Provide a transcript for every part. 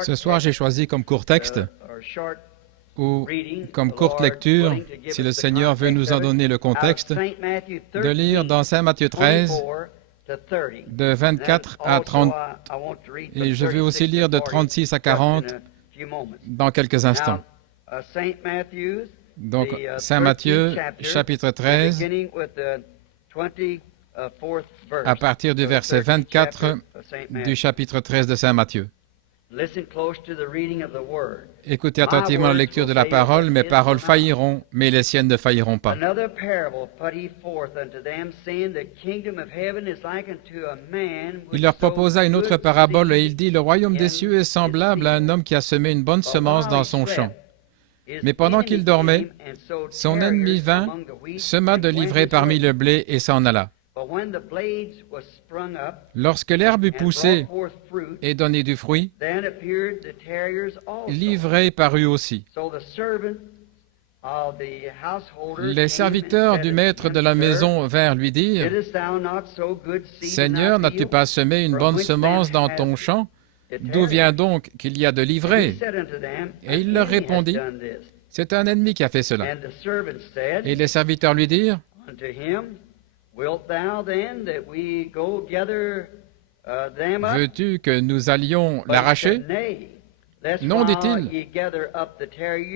Ce soir, j'ai choisi comme court texte ou comme courte lecture, si le Seigneur veut nous en donner le contexte, de lire dans Saint Matthieu 13, de 24 à 30, et je vais aussi lire de 36 à 40 dans quelques instants. Donc, Saint Matthieu, chapitre 13, à partir du verset 24 du chapitre 13 de Saint Matthieu. Écoutez attentivement la lecture de la parole. Mes paroles failliront, mais les siennes ne failliront pas. Il leur proposa une autre parabole et il dit, « Le royaume des cieux est semblable à un homme qui a semé une bonne semence dans son champ. Mais pendant qu'il dormait, son ennemi vint, sema de l'ivraie parmi le blé et s'en alla. Lorsque l'herbe eut poussé et donné du fruit, l'ivraie parut aussi. Les serviteurs du maître de la maison vinrent lui dire, « Seigneur, n'as-tu pas semé une bonne semence dans ton champ? D'où vient donc qu'il y a de l'ivraie? » Et il leur répondit, « C'est un ennemi qui a fait cela. » Et les serviteurs lui dirent, « Veux-tu que nous allions l'arracher? » « Non, dit-il,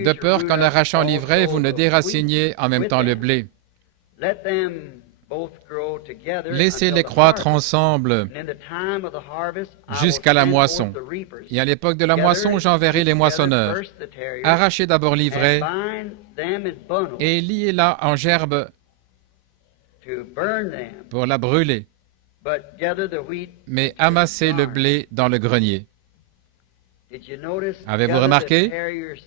de peur qu'en arrachant l'ivraie, vous ne déraciniez en même temps le blé. Laissez-les croître ensemble jusqu'à la moisson. Et à l'époque de la moisson, j'enverrai les moissonneurs. Arrachez d'abord l'ivraie et liez-la en gerbes pour la brûler, mais amassez le blé dans le grenier. » Avez-vous remarqué?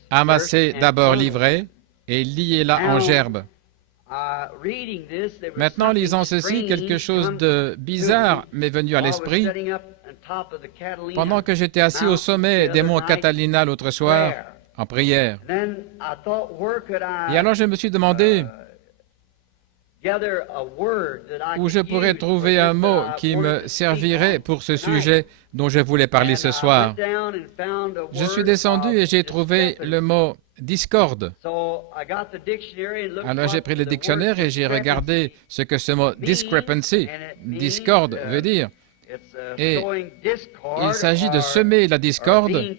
Amassez d'abord l'ivraie et liez-la en gerbes. Maintenant, lisant ceci, quelque chose de bizarre m'est venu à l'esprit pendant que j'étais assis au sommet des monts Catalina l'autre soir en prière. Et alors je me suis demandé où je pourrais trouver un mot qui me servirait pour ce sujet dont je voulais parler ce soir. Je suis descendu et j'ai trouvé le mot « discorde ». Alors j'ai pris le dictionnaire et j'ai regardé ce que ce mot « discrepancy », « discorde » veut dire. Et il s'agit de semer la discorde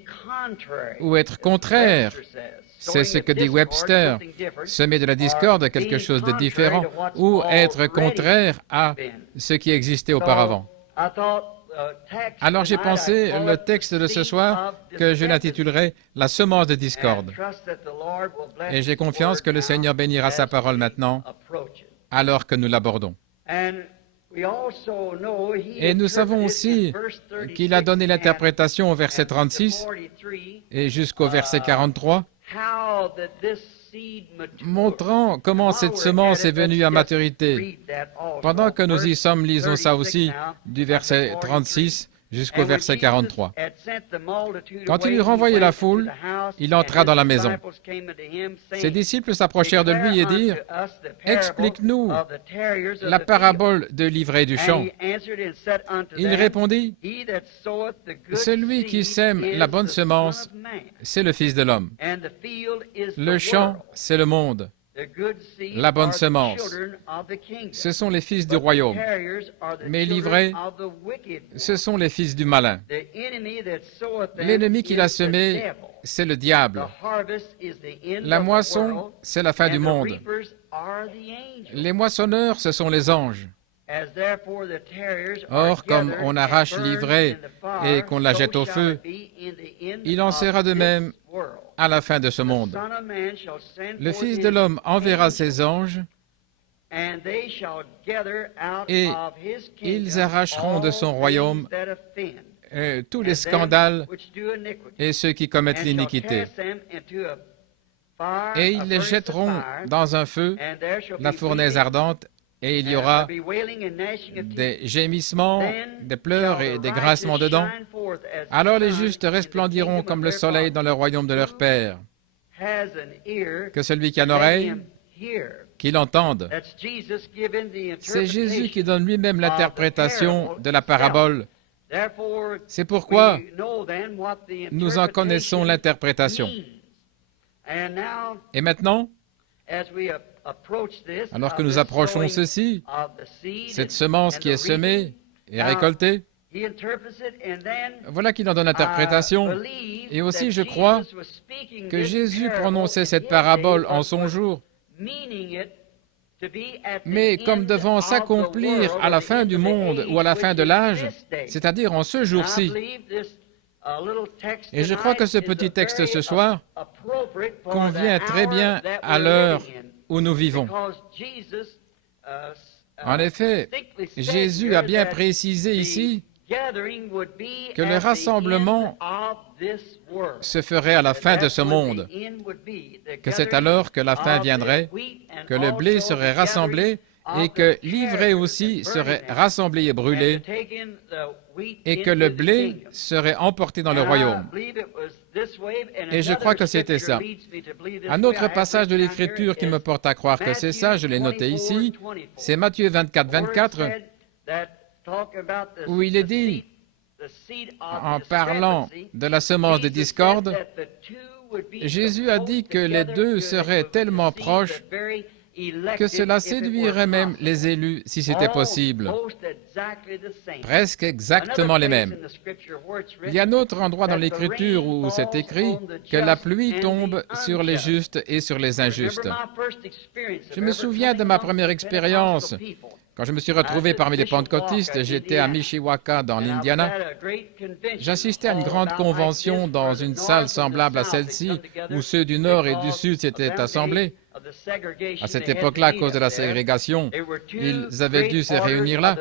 ou être contraire. C'est ce que dit Webster, semer de la discorde, quelque chose de différent, ou être contraire à ce qui existait auparavant. Alors j'ai pensé le texte de ce soir que je l'intitulerai « La semence de discorde ». Et j'ai confiance que le Seigneur bénira sa parole maintenant, alors que nous l'abordons. Et nous savons aussi qu'il a donné l'interprétation au verset 36 et jusqu'au verset 43, montrant comment cette semence est venue à maturité. Pendant que nous y sommes, lisons ça aussi du verset 36 jusqu'au verset 43. Quand il eut renvoyé la foule, il entra dans la maison. Ses disciples s'approchèrent de lui et dirent, « Explique-nous la parabole de l'ivraie du champ. » Il répondit, « Celui qui sème la bonne semence, c'est le Fils de l'homme. Le champ, c'est le monde. La bonne semence, ce sont les fils du royaume, mais l'ivraie, ce sont les fils du malin. L'ennemi qui l'a semé, c'est le diable. La moisson, c'est la fin du monde. Les moissonneurs, ce sont les anges. Or, comme on arrache l'ivraie et qu'on la jette au feu, il en sera de même à la fin de ce monde. Le Fils de l'homme enverra ses anges et ils arracheront de son royaume tous les scandales et ceux qui commettent l'iniquité. Et ils les jetteront dans un feu, la fournaise ardente, et il y aura des gémissements, des pleurs et des grincements de dents. Alors les justes resplendiront comme le soleil dans le royaume de leur Père. Que celui qui a une oreille, qu'il entende. C'est Jésus qui donne lui-même l'interprétation de la parabole C'est pourquoi nous en connaissons l'interprétation. Et maintenant, alors que nous approchons ceci, cette semence qui est semée et récoltée, voilà qu'il en donne l'interprétation. Et aussi, je crois que Jésus prononçait cette parabole en son jour, mais comme devant s'accomplir à la fin du monde ou à la fin de l'âge, c'est-à-dire en ce jour-ci. Et je crois que ce petit texte ce soir convient très bien à l'heure où nous vivons. En effet, Jésus a bien précisé ici que le rassemblement se ferait à la fin de ce monde, que c'est alors que la fin viendrait, que le blé serait rassemblé et que l'ivraie aussi serait rassemblée et brûlée, et que le blé serait emporté dans le royaume. Et je crois que c'était ça. Un autre passage de l'Écriture qui me porte à croire que c'est ça, je l'ai noté ici, c'est Matthieu 24, 24, où il est dit, en parlant de la semence de discorde, Jésus a dit que les deux seraient tellement proches que cela séduirait même les élus si c'était possible. Presque exactement les mêmes. Il y a un autre endroit dans l'Écriture où c'est écrit que la pluie tombe sur les justes et sur les injustes. Je me souviens de ma première expérience. Quand je me suis retrouvé parmi les pentecôtistes, j'étais à Mishawaka, dans l'Indiana. J'assistais à une grande convention dans une salle semblable à celle-ci, où ceux du Nord et du Sud s'étaient assemblés. À cette époque-là, à cause de la ségrégation, ils avaient dû se réunir là.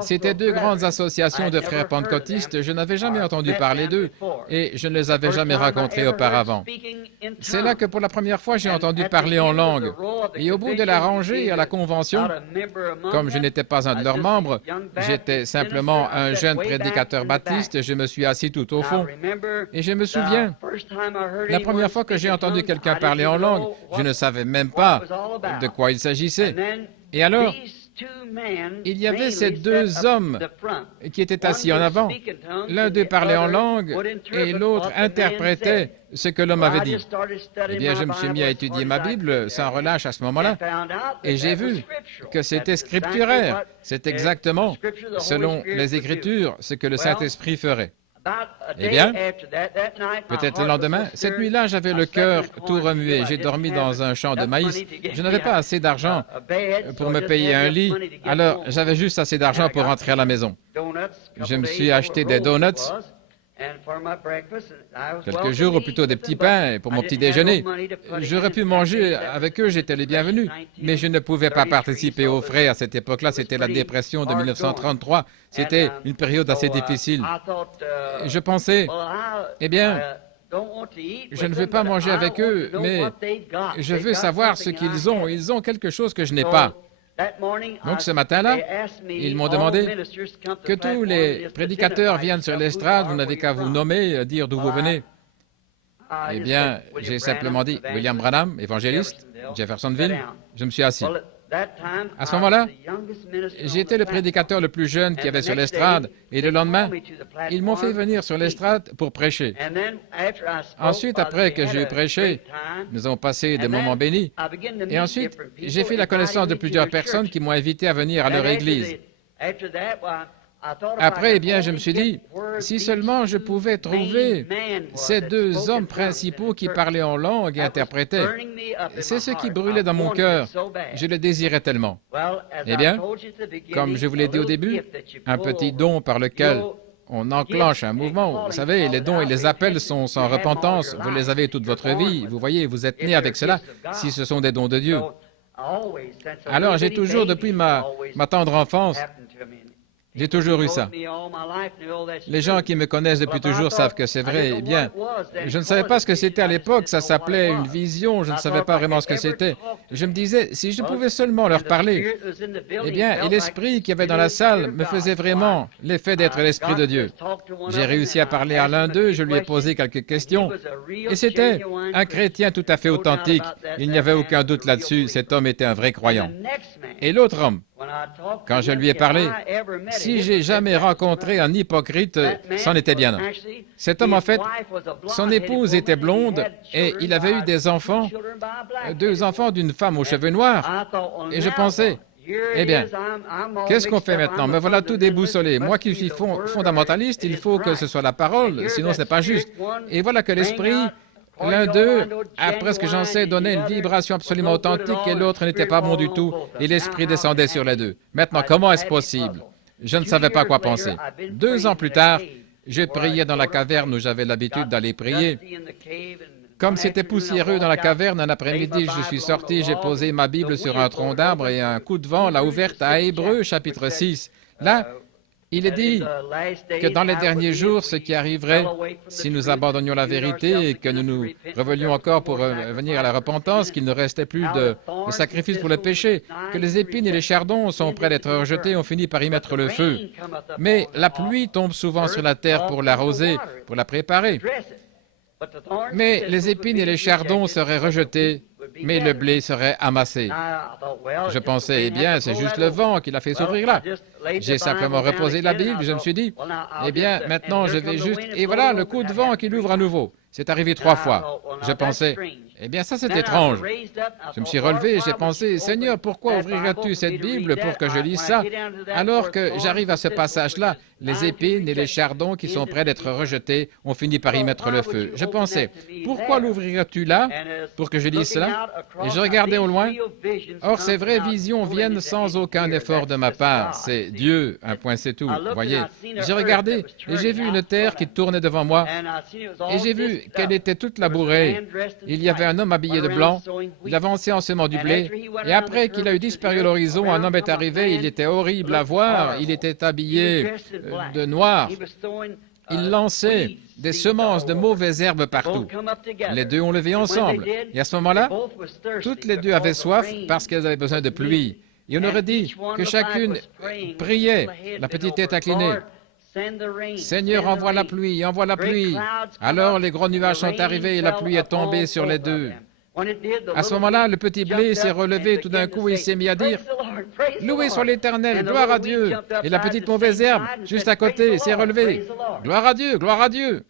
C'étaient deux grandes associations de frères pentecôtistes. Je n'avais jamais entendu parler d'eux et je ne les avais jamais rencontrés auparavant. C'est là que pour la première fois, j'ai entendu parler en langue. Et au bout de la rangée à la convention, comme je n'étais pas un de leurs membres, j'étais simplement un jeune prédicateur baptiste, je me suis assis tout au fond. Et je me souviens, la première fois que j'ai entendu quelqu'un parler en langue, je ne savais même pas de quoi il s'agissait. Et alors, il y avait ces deux hommes qui étaient assis en avant. L'un d'eux parlait en langue et l'autre interprétait ce que l'homme avait dit. Eh bien, je me suis mis à étudier ma Bible sans relâche à ce moment-là et j'ai vu que c'était scripturaire. C'est exactement, selon les Écritures, ce que le Saint-Esprit ferait. Eh bien, peut-être le lendemain, cette nuit-là, j'avais le cœur tout remué. J'ai dormi dans un champ de maïs. Je n'avais pas assez d'argent pour me payer un lit, alors j'avais juste assez d'argent pour rentrer à la maison. Je me suis acheté des donuts, quelques jours, ou plutôt des petits pains pour mon petit déjeuner. J'aurais pu manger avec eux, j'étais les bienvenus, mais je ne pouvais pas participer aux frais. À cette époque-là, c'était la dépression de 1933. C'était une période assez difficile. Je pensais, eh bien, je ne veux pas manger avec eux, mais je veux savoir ce qu'ils ont. Ils ont quelque chose que je n'ai pas. Donc ce matin-là, ils m'ont demandé que tous les prédicateurs viennent sur l'estrade, vous n'avez qu'à vous nommer, dire d'où vous venez. Eh bien, j'ai simplement dit William Branham, évangéliste, Jeffersonville. Je me suis assis. À ce moment-là, j'étais le prédicateur le plus jeune qu'il y avait sur l'estrade, et le lendemain, ils m'ont fait venir sur l'estrade pour prêcher. Ensuite, après que j'ai prêché, nous avons passé des moments bénis, et ensuite, j'ai fait la connaissance de plusieurs personnes qui m'ont invité à venir à leur église. Après, eh bien, je me suis dit, si seulement je pouvais trouver ces deux hommes principaux qui parlaient en langue et interprétaient. C'est ce qui brûlait dans mon cœur. Je le désirais tellement. Eh bien, comme je vous l'ai dit au début, un petit don par lequel on enclenche un mouvement. Vous savez, les dons et les appels sont sans repentance. Vous les avez toute votre vie. Vous voyez, vous êtes né avec cela, si ce sont des dons de Dieu. Alors, j'ai toujours, depuis ma tendre enfance, j'ai toujours eu ça. Les gens qui me connaissent depuis toujours savent que c'est vrai. Eh bien, je ne savais pas ce que c'était à l'époque. Ça s'appelait une vision. Je ne savais pas vraiment ce que c'était. Je me disais, si je pouvais seulement leur parler, eh bien, et l'esprit qu'il y avait dans la salle me faisait vraiment l'effet d'être l'esprit de Dieu. J'ai réussi à parler à l'un d'eux. Je lui ai posé quelques questions. Et c'était un chrétien tout à fait authentique. Il n'y avait aucun doute là-dessus. Cet homme était un vrai croyant. Et l'autre homme, Quand je lui ai parlé, si j'ai jamais rencontré un hypocrite, c'en était bien un. Cet homme, en fait, son épouse était blonde et il avait eu des enfants, 2 enfants d'une femme aux cheveux noirs. Et je pensais, eh bien, qu'est-ce qu'on fait maintenant? Me voilà tout déboussolé. Moi qui suis fondamentaliste, il faut que ce soit la parole, sinon ce n'est pas juste. Et voilà que l'esprit, l'un d'eux a presque, j'en sais, donné une vibration absolument authentique et l'autre n'était pas bon du tout. Et l'esprit descendait sur les deux. Maintenant, comment est-ce possible? Je ne savais pas quoi penser. 2 ans plus tard, je priais dans la caverne où j'avais l'habitude d'aller prier. Comme c'était poussiéreux dans la caverne, un après-midi, je suis sorti, j'ai posé ma Bible sur un tronc d'arbre et un coup de vent l'a ouverte à Hébreux, chapitre 6. Là, il est dit que dans les derniers jours, ce qui arriverait, si nous abandonnions la vérité et que nous nous revelions encore pour venir à la repentance, qu'il ne restait plus de sacrifice pour le péché, que les épines et les chardons sont prêts d'être rejetés, on finit par y mettre le feu. Mais la pluie tombe souvent sur la terre pour l'arroser, pour la préparer. Mais les épines et les chardons seraient rejetés, mais le blé serait amassé. Je pensais, eh bien, c'est juste le vent qui l'a fait s'ouvrir là. J'ai simplement reposé la Bible, je me suis dit, eh bien, maintenant je vais juste... Et voilà, le coup de vent qui l'ouvre à nouveau. C'est arrivé 3 fois. Je pensais, eh bien, ça c'est étrange. Je me suis relevé et j'ai pensé, Seigneur, pourquoi ouvrirais-tu cette Bible pour que je lise ça, alors que j'arrive à ce passage-là, les épines et les chardons qui sont prêts d'être rejetés, on finit par y mettre le feu. Je pensais, pourquoi l'ouvrirais-tu là pour que je lise cela? Et je regardais au loin. Or, ces vraies visions viennent sans aucun effort de ma part. C'est Dieu, un point c'est tout. Voyez, j'ai regardé et j'ai vu une terre qui tournait devant moi et j'ai vu qu'elle était toute labourée. Il y avait un homme habillé de blanc, il avançait en semant du blé, et après qu'il a eu disparu à l'horizon, un homme est arrivé, il était horrible à voir, il était habillé de noir. Il lançait des semences de mauvaises herbes partout. Les 2 ont levé ensemble. Et à ce moment-là, toutes les 2 avaient soif parce qu'elles avaient besoin de pluie. Et on aurait dit que chacune priait, la petite tête inclinée. Seigneur, envoie la pluie, envoie la pluie. Alors les gros nuages sont arrivés et la pluie est tombée sur les 2. À ce moment-là, le petit blé s'est relevé tout d'un coup et il s'est mis à dire « Loué soit l'Éternel, gloire à Dieu !» Et la petite mauvaise herbe, juste à côté, s'est relevée « Gloire à Dieu, gloire à Dieu !»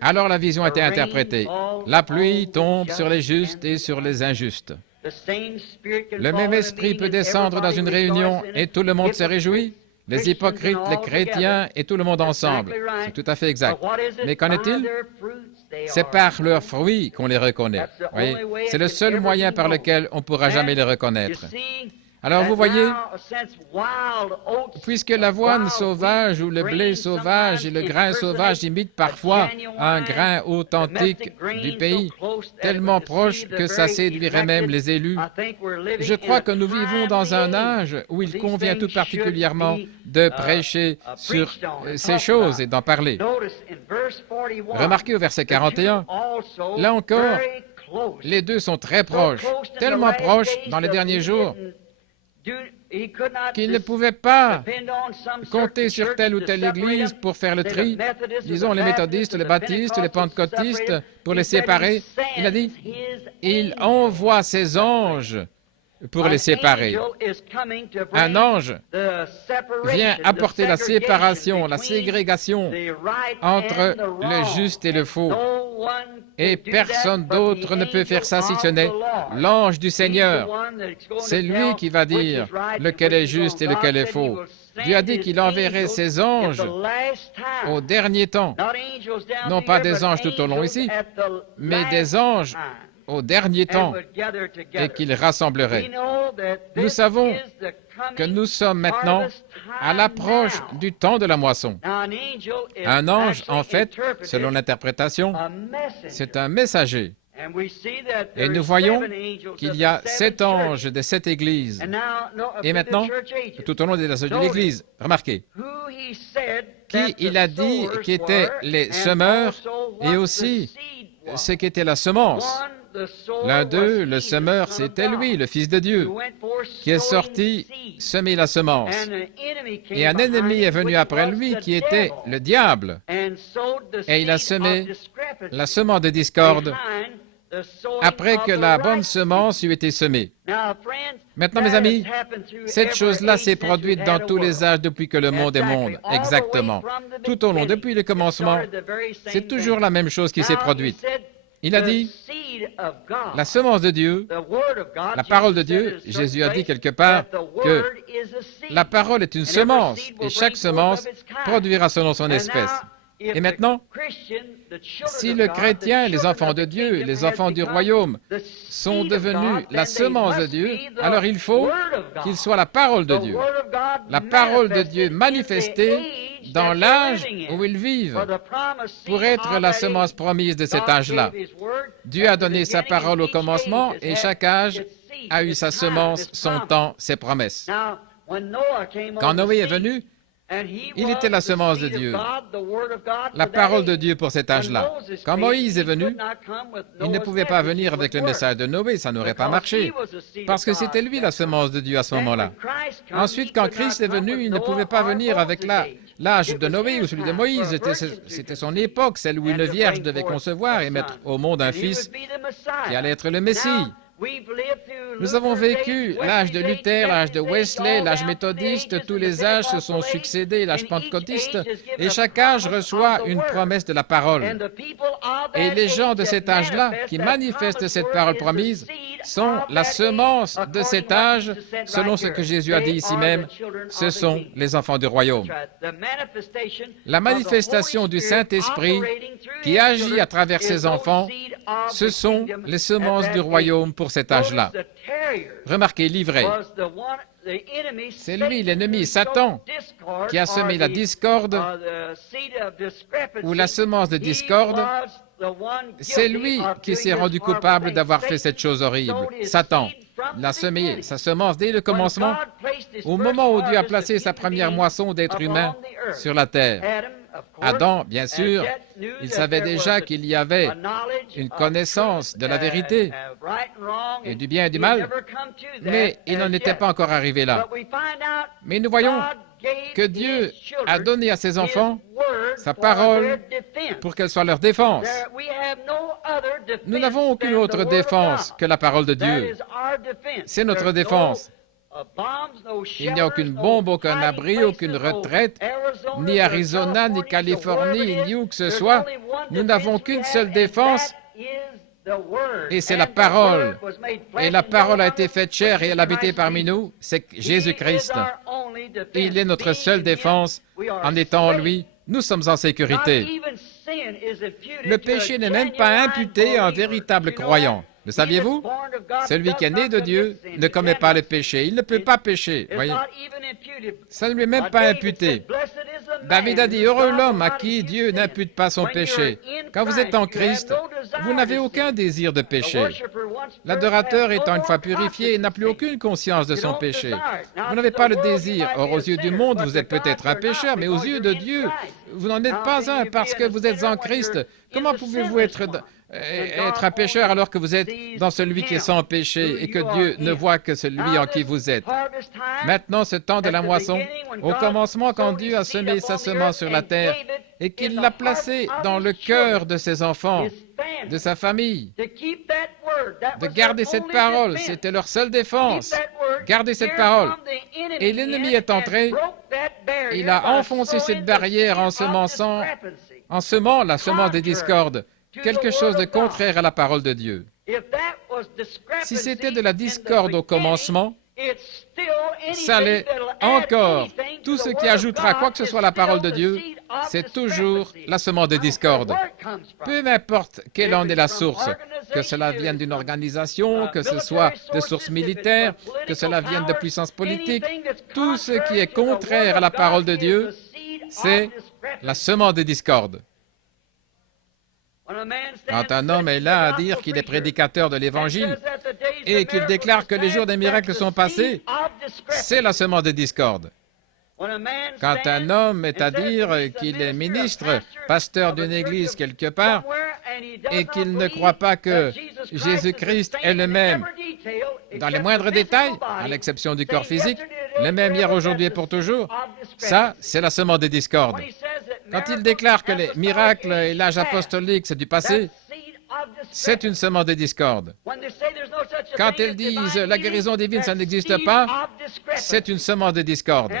Alors la vision a été interprétée. La pluie tombe sur les justes et sur les injustes. Le même esprit peut descendre dans une réunion et tout le monde se réjouit. Les hypocrites, les chrétiens et tout le monde ensemble. C'est tout à fait exact. Mais qu'en est-il? C'est par leurs fruits qu'on les reconnaît. Voyez? C'est le seul moyen par lequel on ne pourra jamais les reconnaître. Alors vous voyez, puisque l'avoine sauvage ou le blé sauvage et le grain sauvage imitent parfois un grain authentique du pays, tellement proche que ça séduirait même les élus, je crois que nous vivons dans un âge où il convient tout particulièrement de prêcher sur ces choses et d'en parler. Remarquez au verset 41, là encore, les 2 sont très proches, tellement proches dans les derniers jours, qu'il ne pouvait pas compter sur telle ou telle église pour faire le tri, disons les méthodistes, les baptistes, les pentecôtistes, pour les séparer. Il a dit, il envoie ses anges pour les séparer. Un ange vient apporter la séparation, la ségrégation entre le juste et le faux. Et personne d'autre ne peut faire ça si ce n'est l'ange du Seigneur. C'est lui qui va dire lequel est juste et lequel est faux. Dieu a dit qu'il enverrait ses anges au dernier temps. Non pas des anges tout au long ici, mais des anges au dernier temps et qu'il rassemblerait. Nous savons que nous sommes maintenant à l'approche du temps de la moisson. Un ange, en fait, selon l'interprétation, c'est un messager. Et nous voyons qu'il y a 7 anges des 7 églises. Et maintenant, tout au long des âges de l'Église, remarquez, qui il a dit qui étaient les semeurs et aussi ce qu'était la semence. L'un d'eux, le semeur, c'était lui, le Fils de Dieu, qui est sorti semer la semence. Et un ennemi est venu après lui, qui était le diable. Et il a semé la semence de discorde après que la bonne semence eut été semée. Maintenant, mes amis, cette chose-là s'est produite dans tous les âges depuis que le monde est monde. Exactement. Tout au long, depuis le commencement, c'est toujours la même chose qui s'est produite. Il a dit, la semence de Dieu, la parole de Dieu, Jésus a dit quelque part que la parole est une semence et chaque semence produira selon son espèce. Et maintenant, si le chrétien, les enfants de Dieu, les enfants du royaume sont devenus la semence de Dieu, alors il faut qu'ils soient la parole de Dieu. La parole de Dieu manifestée dans l'âge où ils vivent pour être la semence promise de cet âge-là. Dieu a donné sa parole au commencement et chaque âge a eu sa semence, son temps, ses promesses. Quand Noé est venu, il était la semence de Dieu, la parole de Dieu pour cet âge-là. Quand Moïse est venu, il ne pouvait pas venir avec le message de Noé, ça n'aurait pas marché, parce que c'était lui la semence de Dieu à ce moment-là. Ensuite, quand Christ est venu, il ne pouvait pas venir avec l'âge de Noé ou celui de Moïse, c'était son époque, celle où une vierge devait concevoir et mettre au monde un fils qui allait être le Messie. Nous avons vécu l'âge de Luther, l'âge de Wesley, l'âge méthodiste, tous les âges se sont succédés, l'âge pentecôtiste, et chaque âge reçoit une promesse de la parole. Et les gens de cet âge-là, qui manifestent cette parole promise, sont la semence de cet âge, selon ce que Jésus a dit ici même, ce sont les enfants du royaume. La manifestation du Saint-Esprit qui agit à travers ses enfants, ce sont les semences du royaume pour cet âge-là. Remarquez, l'ivraie, c'est lui, l'ennemi, Satan, qui a semé la discorde ou la semence de discorde. C'est lui qui s'est rendu coupable d'avoir fait cette chose horrible. Satan l'a semé, sa semence, dès le commencement, au moment où Dieu a placé sa première moisson d'êtres humains sur la terre. Adam, bien sûr, il savait déjà qu'il y avait une connaissance de la vérité et du bien et du mal, mais il n'en était pas encore arrivé là. Mais nous voyons que Dieu a donné à ses enfants sa parole pour qu'elle soit leur défense. Nous n'avons aucune autre défense que la parole de Dieu. C'est notre défense. Il n'y a aucune bombe, aucun abri, aucune retraite, ni Arizona, ni Californie, ni où que ce soit. Nous n'avons qu'une seule défense, et c'est la parole. Et la parole a été faite chair et elle a habité parmi nous, c'est Jésus-Christ. Il est notre seule défense. En étant en lui, nous sommes en sécurité. Le péché n'est même pas imputé à un véritable croyant. Le saviez-vous? Celui qui est né de Dieu ne commet pas le péché. Il ne peut pas pécher. Voyez? Ça ne lui est même pas imputé. David a dit, heureux l'homme à qui Dieu n'impute pas son péché. Quand vous êtes en Christ, vous n'avez aucun désir de péché. L'adorateur étant une fois purifié, n'a plus aucune conscience de son péché. Vous n'avez pas le désir. Or, aux yeux du monde, vous êtes peut-être un pécheur, mais aux yeux de Dieu, vous n'en êtes pas un parce que vous êtes en Christ. Comment pouvez-vous être un pécheur alors que vous êtes dans celui qui est sans péché et que Dieu ne voit que celui en qui vous êtes? Maintenant, ce temps de la moisson, au commencement, quand Dieu a semé sa semence sur la terre et qu'il l'a placée dans le cœur de ses enfants, de sa famille, de garder cette parole, c'était leur seule défense. Garder cette parole. Et l'ennemi est entré, il a enfoncé cette barrière en semant la semence des discordes, quelque chose de contraire à la parole de Dieu. Si c'était de la discorde au commencement, ça l'est encore. Tout ce qui ajoutera quoi que ce soit à la parole de Dieu, c'est toujours la semence de discorde. Peu importe quelle en est la source, que cela vienne d'une organisation, que ce soit de sources militaires, que cela vienne de puissance politique, tout ce qui est contraire à la parole de Dieu, c'est la semence de discorde. Quand un homme est là à dire qu'il est prédicateur de l'Évangile et qu'il déclare que les jours des miracles sont passés, c'est la semence de discorde. Quand un homme est à dire qu'il est ministre, pasteur d'une église quelque part, et qu'il ne croit pas que Jésus-Christ est le même dans les moindres détails, à l'exception du corps physique, le même hier, aujourd'hui et pour toujours, ça, c'est la semence de discorde. Quand il déclare que les miracles et l'âge apostolique, c'est du passé, c'est une semence de discorde. Quand elles disent la guérison divine, ça n'existe pas, c'est une semence de discorde.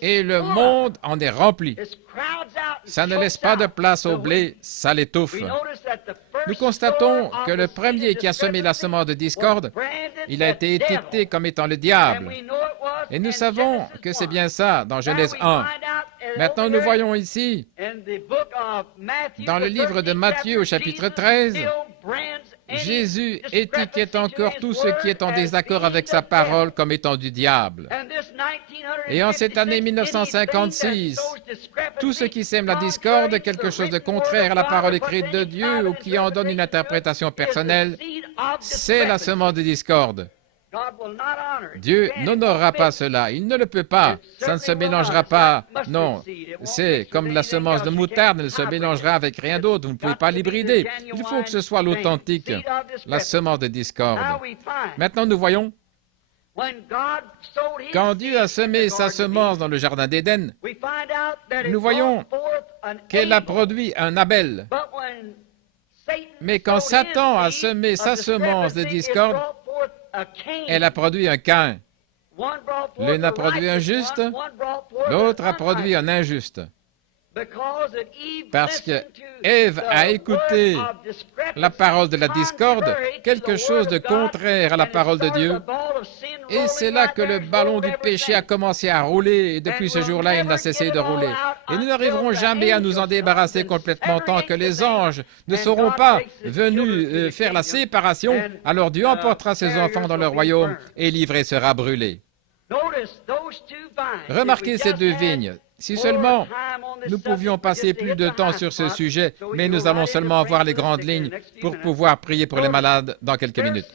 Et le monde en est rempli. Ça ne laisse pas de place au blé, ça l'étouffe. Nous constatons que le premier qui a semé la semence de discorde, il a été étiqueté comme étant le diable. Et nous savons que c'est bien ça dans Genèse 1. Maintenant, nous voyons ici, dans le livre de Matthieu au chapitre 13, Jésus étiquette encore tout ce qui est en désaccord avec sa parole comme étant du diable. Et en cette année 1956, tout ce qui sème la discorde, quelque chose de contraire à la parole écrite de Dieu ou qui en donne une interprétation personnelle, c'est la semence de discorde. Dieu n'honorera pas cela, il ne le peut pas, ça ne se mélangera pas, non, c'est comme la semence de moutarde, elle ne se mélangera avec rien d'autre, vous ne pouvez pas l'hybrider, il faut que ce soit l'authentique, la semence de discorde. Maintenant nous voyons, quand Dieu a semé sa semence dans le jardin d'Éden, nous voyons qu'elle a produit un Abel, mais quand Satan a semé sa semence de discorde, elle a produit un Caïn. L'une a produit un juste, l'autre a produit un injuste. Parce que Ève a écouté la parole de la discorde, quelque chose de contraire à la parole de Dieu, et c'est là que le ballon du péché a commencé à rouler, et depuis ce jour-là, il n'a cessé de rouler. Et nous n'arriverons jamais à nous en débarrasser complètement tant que les anges ne seront pas venus faire la séparation, alors Dieu emportera ses enfants dans le royaume, et l'ivraie sera brûlée. Remarquez ces deux vignes. Si seulement nous pouvions passer plus de temps sur ce sujet, mais nous allons seulement voir les grandes lignes pour pouvoir prier pour les malades dans quelques minutes.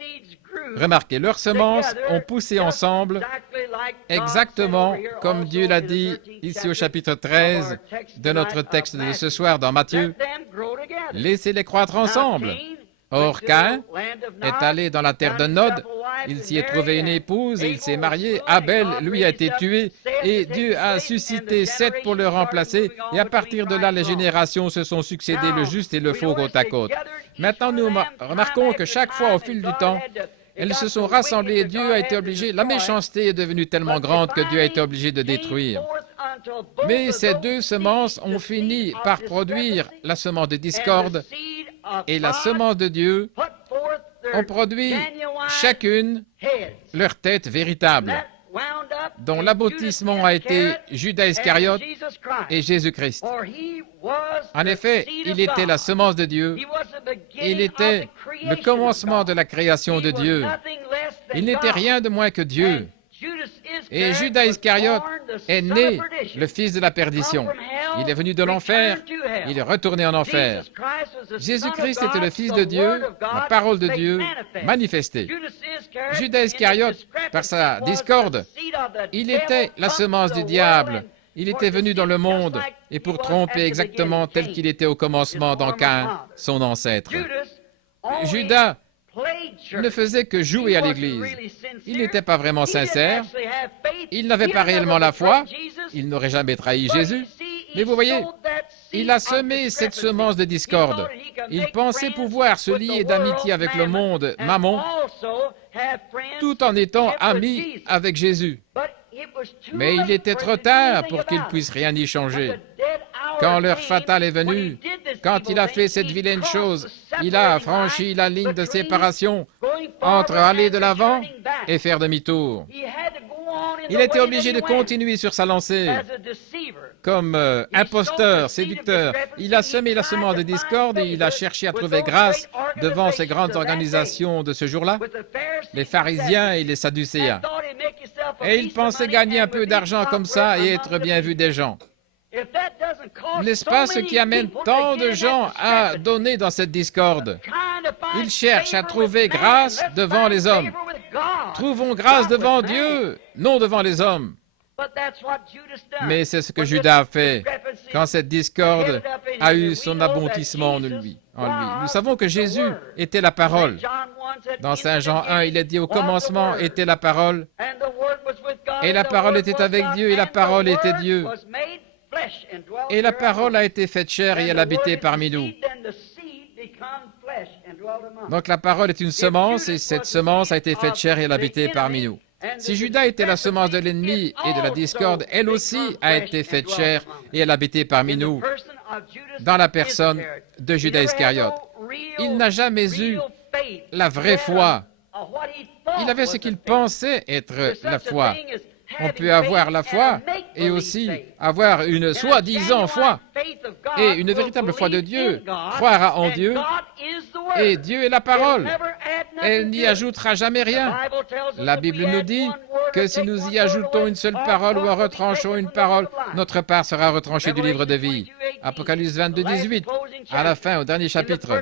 Remarquez, leurs semences ont poussé ensemble, exactement comme Dieu l'a dit ici au chapitre 13 de notre texte de ce soir dans Matthieu. Laissez-les croître ensemble. Or, Caïn est allé dans la terre de Nod, il s'y est trouvé une épouse et il s'est marié. Abel, lui, a été tué et Dieu a suscité Seth pour le remplacer. Et à partir de là, les générations se sont succédées, le juste et le faux côte à côte. Maintenant, nous remarquons que chaque fois, au fil du temps, elles se sont rassemblées et Dieu a été obligé, la méchanceté est devenue tellement grande que Dieu a été obligé de détruire. Mais ces deux semences ont fini par produire la semence de discorde et la semence de Dieu ont produit chacune leur tête véritable, dont l'aboutissement a été Judas Iscariote et Jésus-Christ. En effet, il était la semence de Dieu, il était le commencement de la création de Dieu. Il n'était rien de moins que Dieu. Et Judas Iscariote est né le fils de la perdition. Il est venu de l'enfer, il est retourné en enfer. Jésus-Christ était le Fils de Dieu, la parole de Dieu manifestée. Judas Iscariote, par sa discorde, il était la semence du diable. Il était venu dans le monde et pour tromper exactement tel qu'il était au commencement dans Caïn, son ancêtre. Judas ne faisait que jouer à l'Église. Il n'était pas vraiment sincère, il n'avait pas réellement la foi, il n'aurait jamais trahi Jésus. Mais vous voyez, il a semé cette semence de discorde. Il pensait pouvoir se lier d'amitié avec le monde, Mammon, tout en étant ami avec Jésus. Mais il était trop tard pour qu'il puisse rien y changer. Quand l'heure fatale est venue, quand il a fait cette vilaine chose, il a franchi la ligne de séparation entre aller de l'avant et faire demi-tour. Il était obligé de continuer sur sa lancée. Comme imposteur, séducteur, il a semé la semence de discorde et il a cherché à trouver grâce devant ces grandes organisations de ce jour-là, les pharisiens et les sadducéens. Et il pensait gagner un peu d'argent comme ça et être bien vu des gens. N'est-ce pas ce qui amène tant de gens à donner dans cette discorde? Ils cherchent à trouver grâce devant les hommes. Trouvons grâce devant Dieu, non devant les hommes. Mais c'est ce que Judas a fait quand cette discorde a eu son aboutissement en lui. Nous savons que Jésus était la parole. Dans Saint Jean 1, il est dit au commencement était la parole, et la parole était avec Dieu, et la parole était Dieu. Et la parole a été faite chair et elle habitait parmi nous. Donc la parole est une semence et cette semence a été faite chair et elle a habité parmi nous. Si Judas était la semence de l'ennemi et de la discorde, elle aussi a été faite chair et elle a habité parmi nous dans la personne de Judas Iscariote. Il n'a jamais eu la vraie foi. Il avait ce qu'il pensait être la foi. On peut avoir la foi et aussi avoir une soi-disant foi. Et une véritable foi de Dieu croira en Dieu et Dieu est la parole. Elle n'y ajoutera jamais rien. La Bible nous dit que si nous y ajoutons une seule parole ou en retranchons une parole, notre part sera retranchée du livre de vie. Apocalypse 22, 18. À la fin, au dernier chapitre,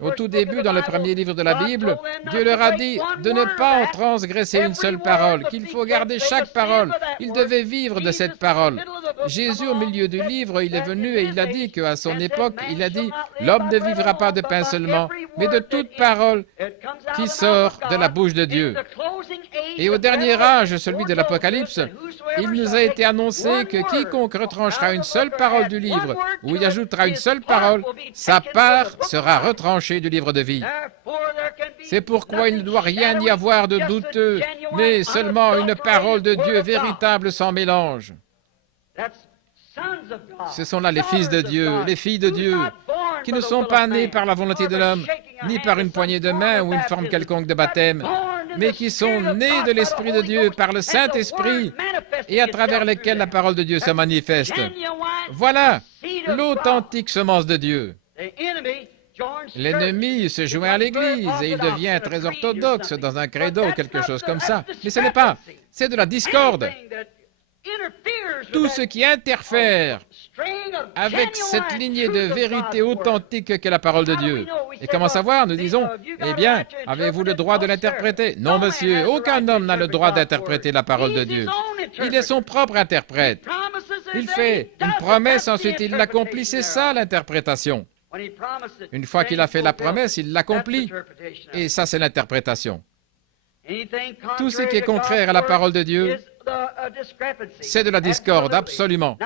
au tout début, dans le premier livre de la Bible, Dieu leur a dit de ne pas en transgresser une seule parole, qu'il faut garder chaque parole. Ils devaient vivre de cette parole. Jésus, au milieu du livre, il est venu et il a dit qu'à son époque, il a dit « L'homme ne vivra pas de pain seulement, mais de toute parole qui sort de la bouche de Dieu. » Et au dernier âge, celui de l'Apocalypse, il nous a été annoncé que quiconque retranchera une seule parole du livre ou y ajoutera une seule parole, sa part sera retranchée du livre de vie. C'est pourquoi il ne doit rien y avoir de douteux, mais seulement une parole de Dieu véritable sans mélange. Ce sont là les fils de Dieu, les filles de Dieu, qui ne sont pas nés par la volonté de l'homme, ni par une poignée de main ou une forme quelconque de baptême, mais qui sont nés de l'Esprit de Dieu par le Saint-Esprit et à travers lesquels la parole de Dieu se manifeste. Voilà l'authentique semence de Dieu. L'ennemi se joint à l'Église et il devient très orthodoxe dans un credo ou quelque chose comme ça. Mais ce n'est pas, c'est de la discorde. Tout ce qui interfère avec cette lignée de vérité authentique qu'est la parole de Dieu. Et comment savoir? Nous disons, eh bien, avez-vous le droit de l'interpréter? Non, monsieur, aucun homme n'a le droit d'interpréter la parole de Dieu. Il est son propre interprète. Il fait une promesse, ensuite il l'accomplit, c'est ça l'interprétation. Une fois qu'il a fait la promesse, il l'accomplit. Et ça, c'est l'interprétation. Tout ce qui est contraire à la parole de Dieu, c'est de la discorde, absolument.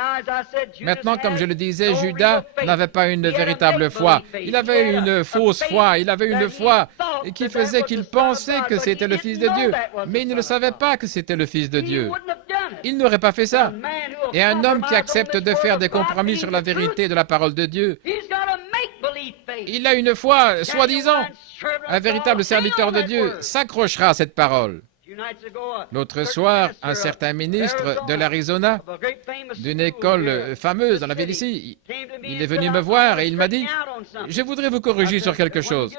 Maintenant, comme je le disais, Judas n'avait pas une véritable foi. Il avait une fausse foi. Il avait une foi qui faisait qu'il pensait que c'était le Fils de Dieu. Mais il ne le savait pas que c'était le Fils de Dieu. Il n'aurait pas fait ça. Et un homme qui accepte de faire des compromis sur la vérité de la parole de Dieu, il a une foi, soi-disant. Un véritable serviteur de Dieu s'accrochera à cette parole. L'autre soir, un certain ministre de l'Arizona, d'une école fameuse dans la ville ici, il est venu me voir et il m'a dit « Je voudrais vous corriger sur quelque chose.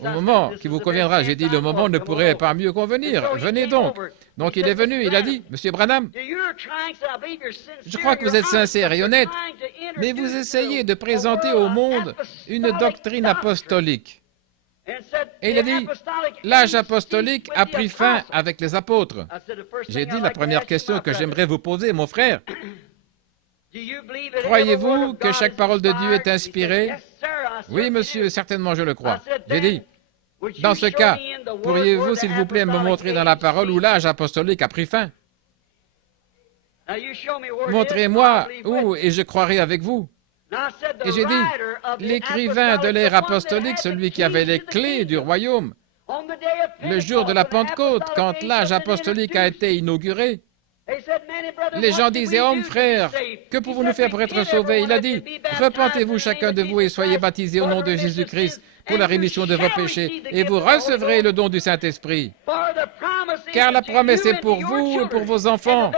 Au moment qui vous conviendra, j'ai dit « Le moment ne pourrait pas mieux convenir. Venez donc. » Donc il est venu, il a dit « Monsieur Branham, je crois que vous êtes sincère et honnête, mais vous essayez de présenter au monde une doctrine apostolique. » Et il a dit, l'âge apostolique a pris fin avec les apôtres. J'ai dit, la première question que j'aimerais vous poser, mon frère, croyez-vous que chaque parole de Dieu est inspirée? Oui, monsieur, certainement je le crois. J'ai dit, dans ce cas, pourriez-vous, s'il vous plaît, me montrer dans la parole où l'âge apostolique a pris fin? Montrez-moi où et je croirai avec vous. Et j'ai dit, l'écrivain de l'ère apostolique, celui qui avait les clés du royaume, le jour de la Pentecôte, quand l'âge apostolique a été inauguré, les gens disaient, « Homme, frère, que pouvons-nous faire pour être sauvés ?» Il a dit, « Repentez-vous chacun de vous et soyez baptisés au nom de Jésus-Christ pour la rémission de vos péchés, et vous recevrez le don du Saint-Esprit. Car la promesse est pour vous et pour vos enfants,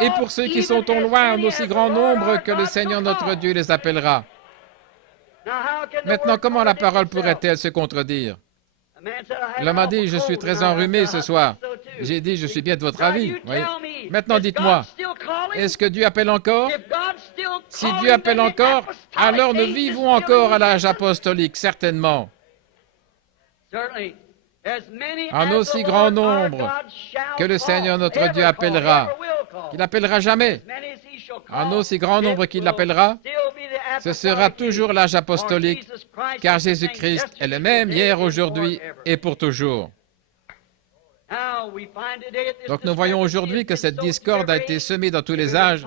et pour ceux qui sont au loin, en aussi grand nombre que le Seigneur notre Dieu les appellera. » Maintenant, comment la parole pourrait-elle se contredire? L'homme a dit, « Je suis très enrhumé ce soir. » J'ai dit, « Je suis bien de votre avis. » Oui. Maintenant, dites-moi, est-ce que Dieu appelle encore? Si Dieu appelle encore, alors nous vivons encore à l'âge apostolique, certainement. En aussi grand nombre que le Seigneur notre Dieu appellera, qu'il n'appellera jamais, en aussi grand nombre qu'il l'appellera, ce sera toujours l'âge apostolique, car Jésus-Christ est le même hier, aujourd'hui et pour toujours. Donc nous voyons aujourd'hui que cette discorde a été semée dans tous les âges,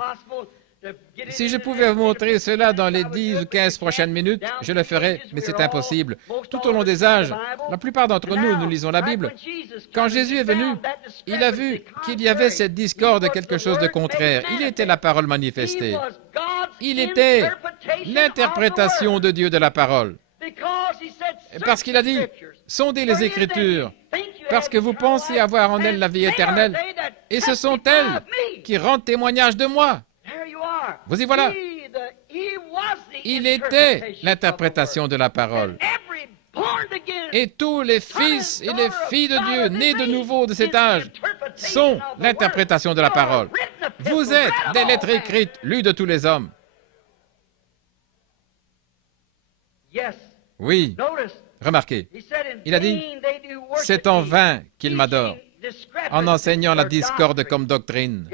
Si je pouvais vous montrer cela dans les 10 ou 15 prochaines minutes, je le ferais, mais c'est impossible. Tout au long des âges, la plupart d'entre nous, nous lisons la Bible. Quand Jésus est venu, il a vu qu'il y avait cette discorde, quelque chose de contraire. Il était la parole manifestée. Il était l'interprétation de Dieu de la parole. Parce qu'il a dit, sondez les Écritures, parce que vous pensez avoir en elles la vie éternelle, et ce sont elles qui rendent témoignage de moi. Vous y voilà. Il était l'interprétation de la parole. Et tous les fils et les filles de Dieu, nés de nouveau de cet âge, sont l'interprétation de la parole. Vous êtes des lettres écrites, lues de tous les hommes. Oui, remarquez, il a dit, c'est en vain qu'ils m'adorent, en enseignant la discorde comme doctrine.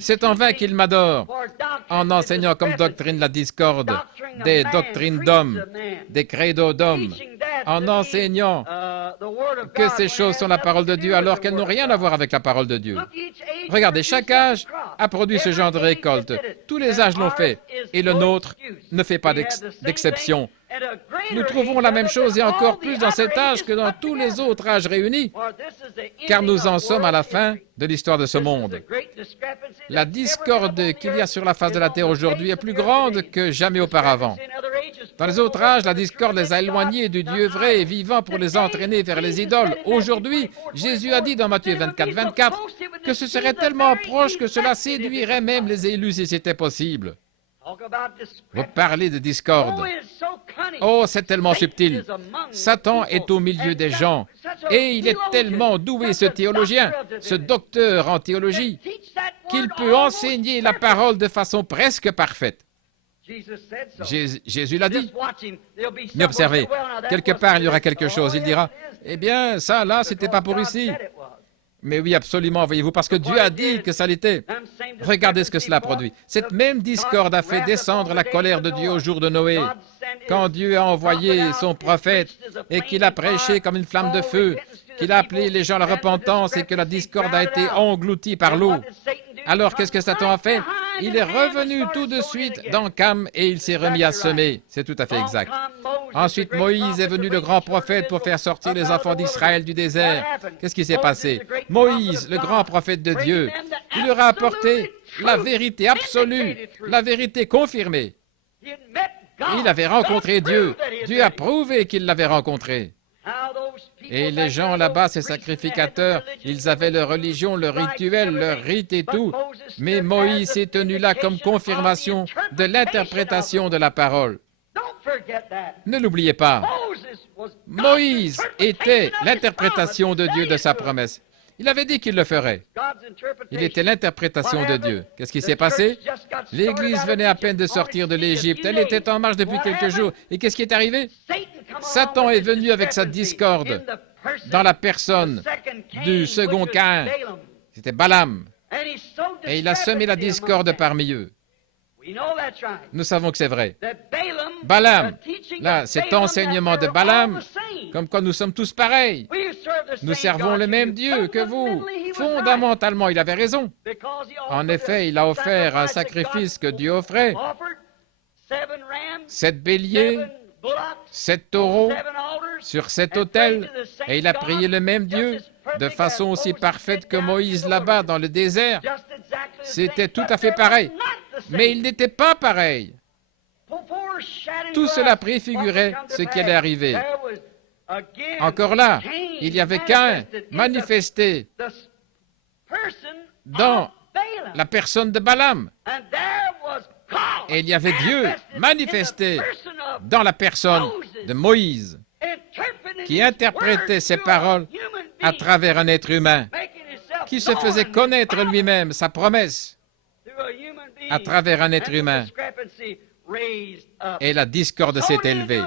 C'est en vain qu'ils m'adorent, en enseignant comme doctrine la discorde, des doctrines d'hommes, des credos d'hommes, en enseignant que ces choses sont la parole de Dieu alors qu'elles n'ont rien à voir avec la parole de Dieu. Regardez, chaque âge a produit ce genre de récolte. Tous les âges l'ont fait, et le nôtre ne fait pas d'exception. Nous trouvons la même chose et encore plus dans cet âge que dans tous les autres âges réunis, car nous en sommes à la fin de l'histoire de ce monde. La discorde qu'il y a sur la face de la terre aujourd'hui est plus grande que jamais auparavant. Dans les autres âges, la discorde les a éloignés du Dieu vrai et vivant pour les entraîner vers les idoles. Aujourd'hui, Jésus a dit dans Matthieu 24, 24 que ce serait tellement proche que cela séduirait même les élus si c'était possible. Vous parlez de discorde. Oh, c'est tellement subtil. Satan est au milieu des gens et il est tellement doué, ce théologien, ce docteur en théologie, qu'il peut enseigner la parole de façon presque parfaite. Jésus l'a dit. Mais observez, quelque part il y aura quelque chose. Il dira, eh bien, ça là, c'était pas pour ici. Mais oui, absolument, voyez-vous, parce que Dieu a dit que ça l'était. Regardez ce que cela produit. Cette même discorde a fait descendre la colère de Dieu au jour de Noé, quand Dieu a envoyé son prophète et qu'il a prêché comme une flamme de feu, qu'il a appelé les gens à la repentance et que la discorde a été engloutie par l'eau. Alors, qu'est-ce que Satan a fait? Il est revenu tout de suite dans Cam et il s'est remis à semer. C'est tout à fait exact. Ensuite, Moïse est venu, le grand prophète, pour faire sortir les enfants d'Israël du désert. Qu'est-ce qui s'est passé? Moïse, le grand prophète de Dieu, il leur a apporté la vérité absolue, la vérité confirmée. Il avait rencontré Dieu. Dieu a prouvé qu'il l'avait rencontré. Et les gens là-bas, ces sacrificateurs, ils avaient leur religion, leur rituel, leur rite et tout. Mais Moïse s'est tenu là comme confirmation de l'interprétation de la parole. Ne l'oubliez pas. Moïse était l'interprétation de Dieu de sa promesse. Il avait dit qu'il le ferait. Il était l'interprétation de Dieu. Qu'est-ce qui s'est passé? L'Église venait à peine de sortir de l'Égypte. Elle était en marche depuis quelques jours. Et qu'est-ce qui est arrivé? Satan est venu avec sa discorde dans la personne du second Caïn. C'était Balaam. Et il a semé la discorde parmi eux. Nous savons que c'est vrai. Balaam, là, cet enseignement de Balaam, comme quoi nous sommes tous pareils. Nous servons le même Dieu que vous. Fondamentalement, il avait raison. En effet, il a offert un sacrifice que Dieu offrait. 7 béliers, 7 taureaux sur 7 autels, et il a prié le même Dieu de façon aussi parfaite que Moïse là-bas dans le désert. C'était tout à fait pareil. Mais il n'était pas pareil. Tout cela préfigurait ce qui allait arriver. Encore là, il y avait Caïn manifesté dans la personne de Balaam. Et il y avait Dieu manifesté dans la personne de Moïse, qui interprétait ses paroles à travers un être humain, qui se faisait connaître lui-même, sa promesse, à travers un être humain. Et la discorde s'est élevée.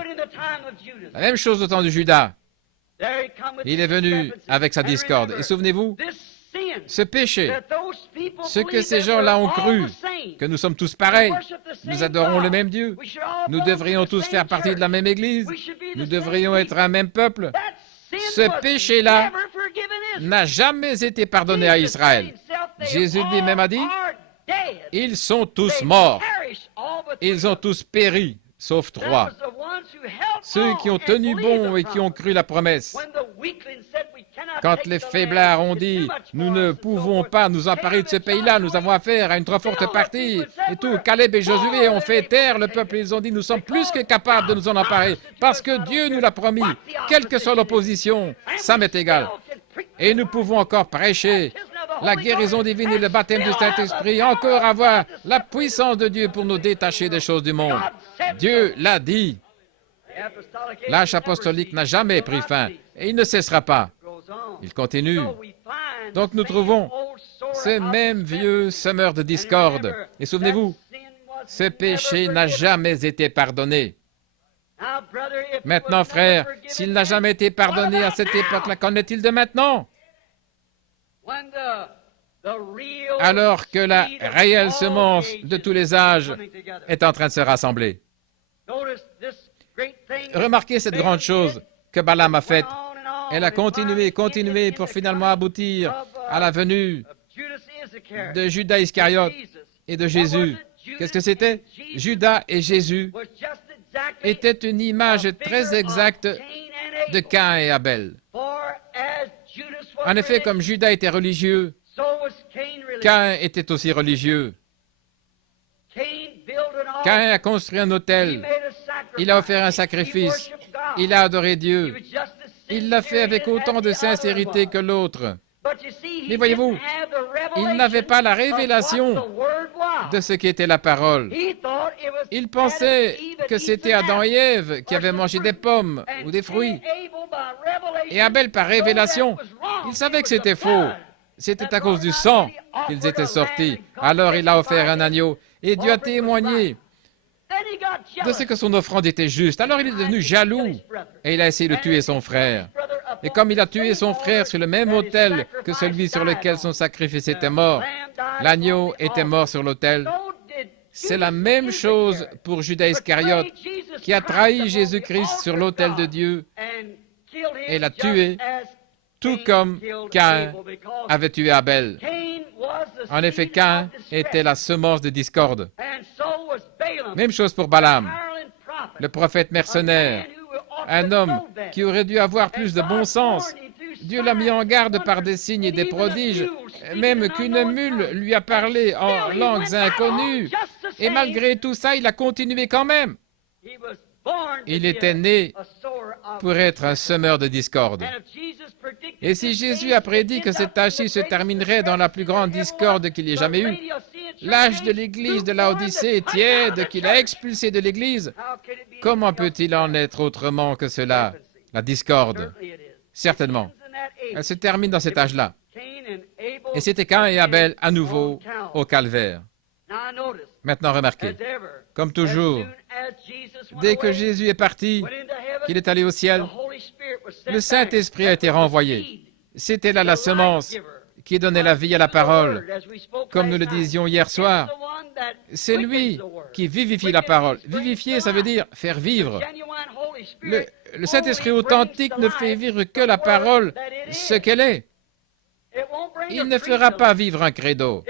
La même chose au temps de Judas. Il est venu avec sa discorde. Et souvenez-vous, ce péché, ce que ces gens-là ont cru, que nous sommes tous pareils, nous adorons le même Dieu, nous devrions tous faire partie de la même Église, nous devrions être un même peuple. Ce péché-là n'a jamais été pardonné à Israël. Jésus lui-même a dit, Ils sont tous morts. Ils ont tous péri, sauf 3. Ceux qui ont tenu bon et qui ont cru la promesse. Quand les faiblards ont dit « Nous ne pouvons pas nous emparer de ce pays-là, nous avons affaire à une trop forte partie. » Et tout, Caleb et Josué ont fait taire le peuple. Ils ont dit « Nous sommes plus que capables de nous en emparer, parce que Dieu nous l'a promis. Quelle que soit l'opposition, ça m'est égal. » Et nous pouvons encore prêcher la guérison divine et le baptême du Saint-Esprit, encore avoir la puissance de Dieu pour nous détacher des choses du monde. Dieu l'a dit. L'âge apostolique n'a jamais pris fin et il ne cessera pas. Il continue. Donc nous trouvons ce même vieux semeur de discorde. Et souvenez-vous, ce péché n'a jamais été pardonné. Maintenant, frère, s'il n'a jamais été pardonné à cette époque-là, qu'en est-il de maintenant? Alors que la réelle semence de tous les âges est en train de se rassembler. Remarquez cette grande chose que Balaam a faite. Elle a continué pour finalement aboutir à la venue de Judas Iscariote et de Jésus. Qu'est-ce que c'était? Judas et Jésus étaient une image très exacte de Caïn et Abel. En effet, comme Judas était religieux, Caïn était aussi religieux. Caïn a construit un autel. Il a offert un sacrifice. Il a adoré Dieu. Il l'a fait avec autant de sincérité que l'autre. Mais voyez-vous, il n'avait pas la révélation de ce qu'était la parole. Il pensait que c'était Adam et Ève qui avaient mangé des pommes ou des fruits. Et Abel, par révélation, il savait que c'était faux. C'était à cause du sang qu'ils étaient sortis. Alors il a offert un agneau. Et Dieu a témoigné de ce que son offrande était juste. Alors il est devenu jaloux et il a essayé de tuer son frère. Et comme il a tué son frère sur le même autel que celui sur lequel son sacrifice était mort, l'agneau était mort sur l'autel. C'est la même chose pour Judas Iscariote qui a trahi Jésus-Christ sur l'autel de Dieu et l'a tué, tout comme Caïn avait tué Abel. En effet, Caïn était la semence de discorde. Même chose pour Balaam, le prophète mercenaire, un homme qui aurait dû avoir plus de bon sens. Dieu l'a mis en garde par des signes et des prodiges, même qu'une mule lui a parlé en langues inconnues. Et malgré tout ça, il a continué quand même. Il était né pour être un semeur de discorde. Et si Jésus a prédit que cet âge-ci se terminerait dans la plus grande discorde qu'il y ait jamais eu, l'âge de l'Église de Laodicée tiède qu'il a expulsé de l'Église, comment peut-il en être autrement que cela, la discorde? Certainement. Elle se termine dans cet âge-là. Et c'était Caïn et Abel à nouveau au calvaire. Maintenant, remarquez, comme toujours, dès que Jésus est parti, qu'il est allé au ciel, le Saint-Esprit a été renvoyé. C'était là la semence qui donnait la vie à la parole. Comme nous le disions hier soir, c'est lui qui vivifie la parole. Vivifier, ça veut dire faire vivre. Le Saint-Esprit authentique ne fait vivre que la parole, ce qu'elle est. Il ne fera pas vivre un credo.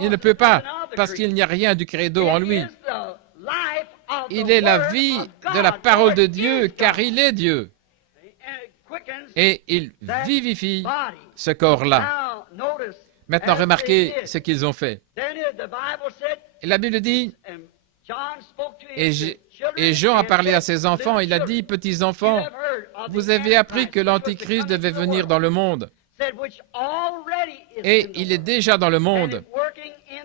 Il ne peut pas, parce qu'il n'y a rien du credo en lui. Il est la vie de la parole de Dieu, car il est Dieu. Et il vivifie ce corps-là. Maintenant, remarquez ce qu'ils ont fait. Et la Bible dit, et Jean a parlé à ses enfants, il a dit, petits enfants, vous avez appris que l'Antichrist devait venir dans le monde. Et il est déjà dans le monde.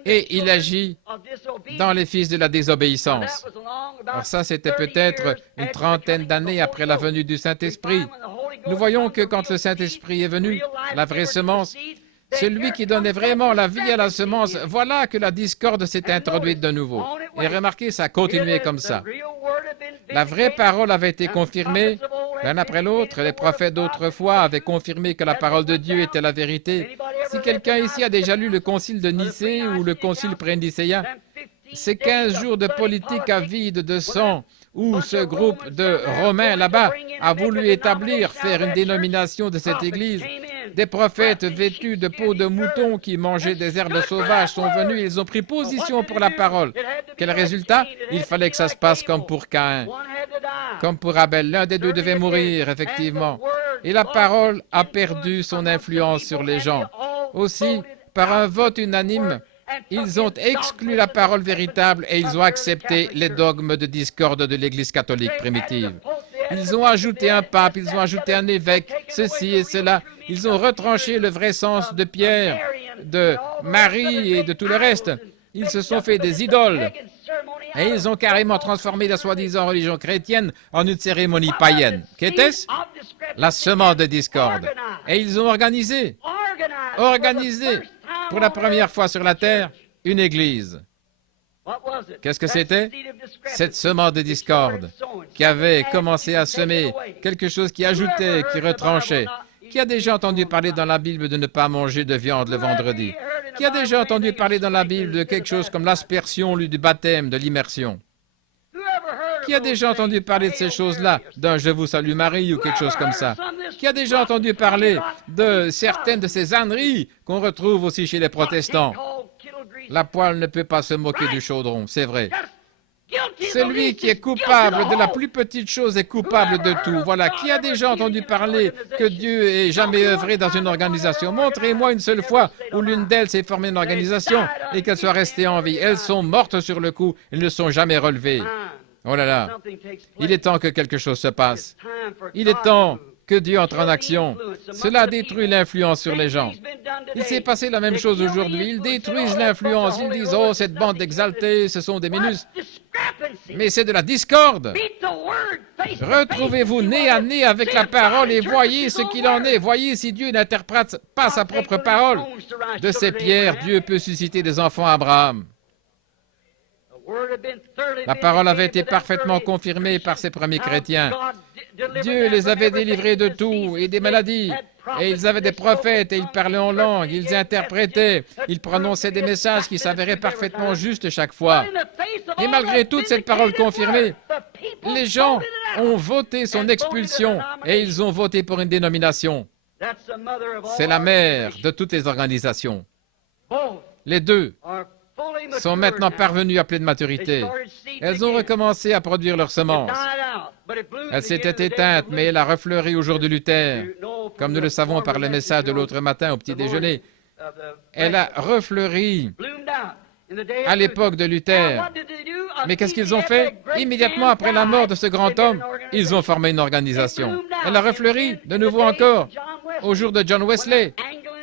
Et il agit dans les fils de la désobéissance. Alors ça, c'était peut-être une trentaine d'années après la venue du Saint-Esprit. Nous voyons que quand le Saint-Esprit est venu, la vraie semence, celui qui donnait vraiment la vie à la semence, voilà que la discorde s'est introduite de nouveau. Et remarquez, ça a continué comme ça. La vraie parole avait été confirmée l'un après l'autre. Les prophètes d'autrefois avaient confirmé que la parole de Dieu était la vérité. Si quelqu'un ici a déjà lu le concile de Nicée ou le concile pré-nicéen, ces 15 jours de politique avide de sang où ce groupe de Romains là-bas a voulu faire une dénomination de cette Église Des prophètes vêtus de peau de mouton qui mangeaient des herbes sauvages sont venus et ils ont pris position pour la parole. Quel résultat? Il fallait que ça se passe comme pour Caïn, comme pour Abel. L'un des deux devait mourir, effectivement. Et la parole a perdu son influence sur les gens. Aussi, par un vote unanime, ils ont exclu la parole véritable et ils ont accepté les dogmes de discorde de l'Église catholique primitive. Ils ont ajouté un pape, ils ont ajouté un évêque, ceci et cela. Ils ont retranché le vrai sens de Pierre, de Marie et de tout le reste. Ils se sont fait des idoles. Et ils ont carrément transformé la soi-disant religion chrétienne en une cérémonie païenne. Qu'était-ce? La semence de discorde. Et ils ont organisé pour la première fois sur la terre une église. Qu'est-ce que c'était? Cette semence de discorde qui avait commencé à semer quelque chose qui ajoutait, qui retranchait. Qui a déjà entendu parler dans la Bible de ne pas manger de viande le vendredi? Qui a déjà entendu parler dans la Bible de quelque chose comme l'aspersion, du baptême, de l'immersion? Qui a déjà entendu parler de ces choses-là, d'un « Je vous salue Marie » ou quelque chose comme ça? Qui a déjà entendu parler de certaines de ces âneries qu'on retrouve aussi chez les protestants? La poêle ne peut pas se moquer du chaudron, c'est vrai. Celui qui est coupable de la plus petite chose est coupable de tout. Voilà. Qui a déjà entendu parler que Dieu ait jamais œuvré dans une organisation? Montrez-moi une seule fois où l'une d'elles s'est formée une organisation et qu'elle soit restée en vie. Elles sont mortes sur le coup. Elles ne sont jamais relevées. Oh là là. Il est temps que quelque chose se passe. Il est temps que Dieu entre en action. Cela détruit l'influence sur les gens. Il s'est passé la même chose aujourd'hui. Ils détruisent l'influence. Ils disent « Oh, cette bande d'exaltés, ce sont des minus. » Mais c'est de la discorde. Retrouvez-vous nez à nez avec la parole et voyez ce qu'il en est. Voyez si Dieu n'interprète pas sa propre parole. De ces pierres, Dieu peut susciter des enfants à Abraham. La parole avait été parfaitement confirmée par ces premiers chrétiens. Dieu les avait délivrés de tout et des maladies. Et ils avaient des prophètes et ils parlaient en langue, ils interprétaient, ils prononçaient des messages qui s'avéraient parfaitement justes chaque fois. Et malgré toute cette parole confirmée, les gens ont voté son expulsion et ils ont voté pour une dénomination. C'est la mère de toutes les organisations. Les deux sont maintenant parvenues à pleine maturité. Elles ont recommencé à produire leurs semences. Elle s'était éteinte, mais elle a refleuri au jour de Luther. Comme nous le savons par le message de l'autre matin au petit déjeuner, elle a refleuri à l'époque de Luther. Mais qu'est-ce qu'ils ont fait? Immédiatement après la mort de ce grand homme, ils ont formé une organisation. Elle a refleuri de nouveau encore au jour de John Wesley.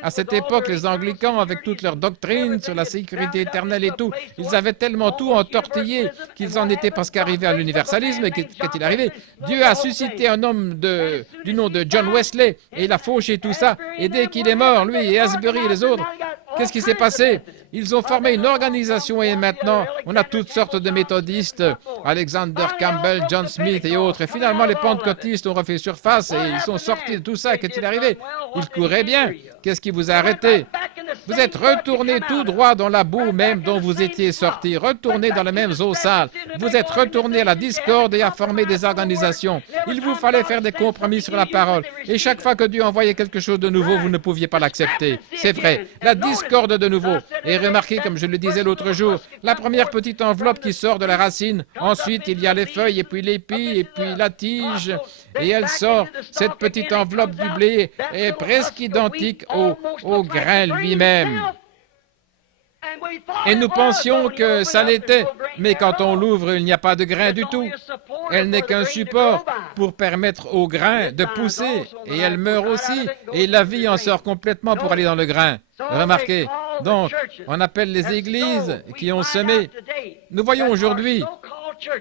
À cette époque, les anglicans, avec toute leur doctrine sur la sécurité éternelle et tout, ils avaient tellement tout entortillé qu'ils en étaient presque arrivés à l'universalisme. Et qu'est-il arrivé? Dieu a suscité un homme du nom de John Wesley et il a fauché tout ça. Et dès qu'il est mort, lui et Asbury et les autres, qu'est-ce qui s'est passé? Ils ont formé une organisation et maintenant, on a toutes sortes de méthodistes, Alexander Campbell, John Smith et autres. Et finalement, les pentecôtistes ont refait surface et ils sont sortis de tout ça. Qu'est-il arrivé? Ils couraient bien. Qu'est-ce qui vous a arrêté? Vous êtes retournés tout droit dans la boue même dont vous étiez sortis, retournés dans les mêmes eaux sales. Vous êtes retournés à la discorde et à former des organisations. Il vous fallait faire des compromis sur la parole. Et chaque fois que Dieu envoyait quelque chose de nouveau, vous ne pouviez pas l'accepter. C'est vrai. La discorde de nouveau. Et remarquez, comme je le disais l'autre jour, la première petite enveloppe qui sort de la racine. Ensuite, il y a les feuilles et puis l'épi et puis la tige. Et elle sort. Cette petite enveloppe du blé est presque identique au grain lui-même. Et nous pensions que ça l'était, mais quand on l'ouvre, il n'y a pas de grain du tout. Elle n'est qu'un support pour permettre au grain de pousser, et elle meurt aussi, et la vie en sort complètement pour aller dans le grain. Remarquez, donc, on appelle les églises qui ont semé. Nous voyons aujourd'hui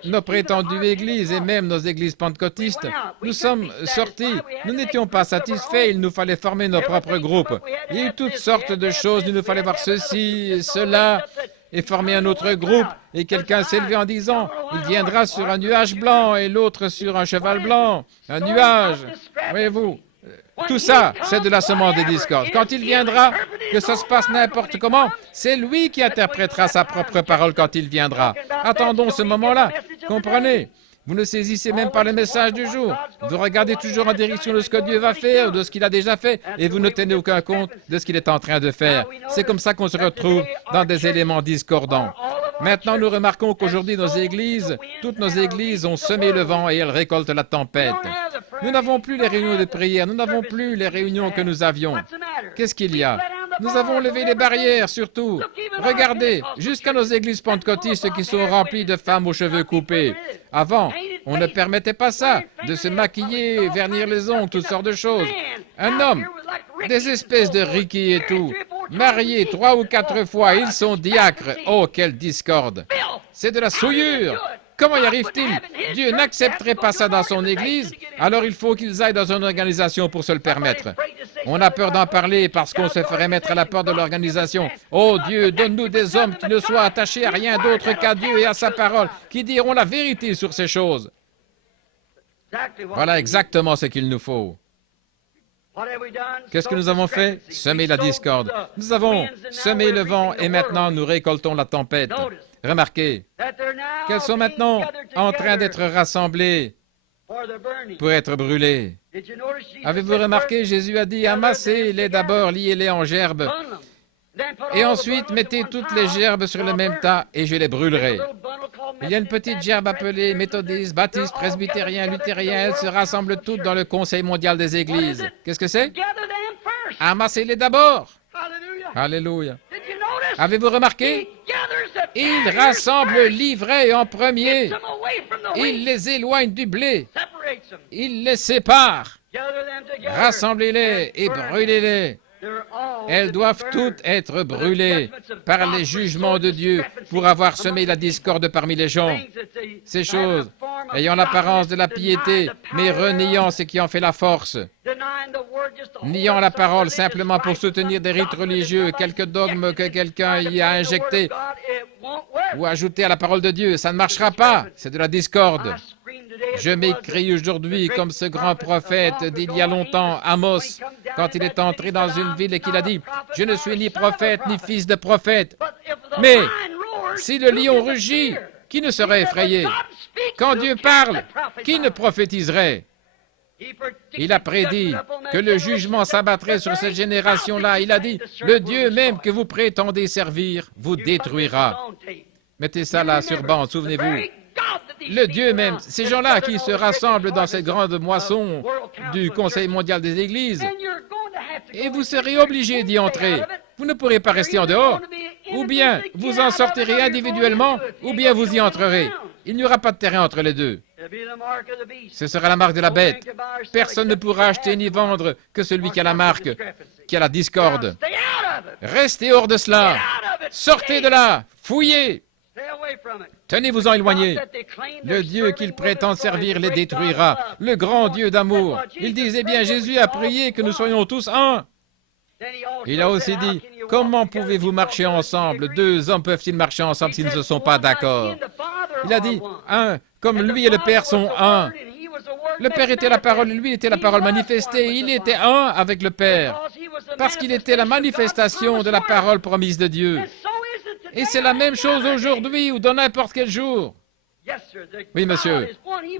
nos prétendues églises et même nos églises pentecôtistes, nous sommes sortis, nous n'étions pas satisfaits, il nous fallait former nos propres groupes. Il y a eu toutes sortes de choses, il nous fallait voir ceci, cela, et former un autre groupe. Et quelqu'un s'est levé en disant, il viendra sur un nuage blanc et l'autre sur un cheval blanc, un nuage. Voyez-vous, tout ça, c'est de la semence de discorde. Quand il viendra, que ça se passe n'importe comment, c'est lui qui interprétera sa propre parole quand il viendra. Attendons ce moment-là. Comprenez? Vous ne saisissez même pas le message du jour. Vous regardez toujours en direction de ce que Dieu va faire, de ce qu'il a déjà fait, et vous ne tenez aucun compte de ce qu'il est en train de faire. C'est comme ça qu'on se retrouve dans des éléments discordants. Maintenant, nous remarquons qu'aujourd'hui, toutes nos églises ont semé le vent et elles récoltent la tempête. Nous n'avons plus les réunions de prière, nous n'avons plus les réunions que nous avions. Qu'est-ce qu'il y a? Nous avons levé les barrières, surtout. Regardez, jusqu'à nos églises pentecôtistes qui sont remplies de femmes aux cheveux coupés. Avant, on ne permettait pas ça, de se maquiller, vernir les ongles, toutes sortes de choses. Un homme, des espèces de Ricky et tout, mariés 3 ou 4 fois, ils sont diacres. Oh, quelle discorde! C'est de la souillure! Comment y arrive-t-il? Dieu n'accepterait pas ça dans son Église, alors il faut qu'ils aillent dans une organisation pour se le permettre. On a peur d'en parler parce qu'on se ferait mettre à la porte de l'organisation. Oh Dieu, donne-nous des hommes qui ne soient attachés à rien d'autre qu'à Dieu et à sa parole, qui diront la vérité sur ces choses. Voilà exactement ce qu'il nous faut. Qu'est-ce que nous avons fait? Semer la discorde. Nous avons semé le vent et maintenant nous récoltons la tempête. Remarquez qu'elles sont maintenant en train d'être rassemblées pour être brûlées. Avez-vous remarqué, Jésus a dit, amassez-les d'abord, liez-les en gerbes, et ensuite mettez toutes les gerbes sur le même tas et je les brûlerai. Il y a une petite gerbe appelée méthodiste, baptiste, presbytérien, luthérien, elles se rassemblent toutes dans le Conseil mondial des églises. Qu'est-ce que c'est? Amassez-les d'abord. Alléluia. Avez-vous remarqué? Il rassemble l'ivraie en premier. Il les éloigne du blé. Il les sépare. Rassemblez-les et brûlez-les. Elles doivent toutes être brûlées par les jugements de Dieu pour avoir semé la discorde parmi les gens. Ces choses ayant l'apparence de la piété, mais reniant ce qui en fait la force. Niant la parole simplement pour soutenir des rites religieux, quelques dogmes que quelqu'un y a injectés ou ajoutés à la parole de Dieu. Ça ne marchera pas, c'est de la discorde. Je m'écris aujourd'hui comme ce grand prophète d'il y a longtemps, Amos, quand il est entré dans une ville et qu'il a dit « Je ne suis ni prophète ni fils de prophète, mais si le lion rugit, qui ne serait effrayé? Quand Dieu parle, qui ne prophétiserait ?» Il a prédit que le jugement s'abattrait sur cette génération-là. Il a dit « Le Dieu même que vous prétendez servir vous détruira. » Mettez ça là sur bande, souvenez-vous. Le Dieu même, ces gens-là qui se rassemblent dans cette grande moisson du Conseil mondial des Églises, et vous serez obligés d'y entrer. Vous ne pourrez pas rester en dehors. Ou bien vous en sortirez individuellement, ou bien vous y entrerez. Il n'y aura pas de terrain entre les deux. Ce sera la marque de la bête. Personne ne pourra acheter ni vendre que celui qui a la marque, qui a la discorde. Restez hors de cela. Sortez de là. Fouillez. Tenez-vous-en éloignés. Le Dieu qu'ils prétendent servir les détruira. Le grand Dieu d'amour. Ils disent, eh bien, Jésus a prié que nous soyons tous un. Il a aussi dit, comment pouvez-vous marcher ensemble? 2 hommes peuvent-ils marcher ensemble s'ils ne se sont pas d'accord? Il a dit, un, comme lui et le Père sont un. Le Père était la parole, lui était la parole manifestée. Il était un avec le Père, parce qu'il était la manifestation de la parole promise de Dieu. Et c'est la même chose aujourd'hui ou dans n'importe quel jour. Oui, monsieur.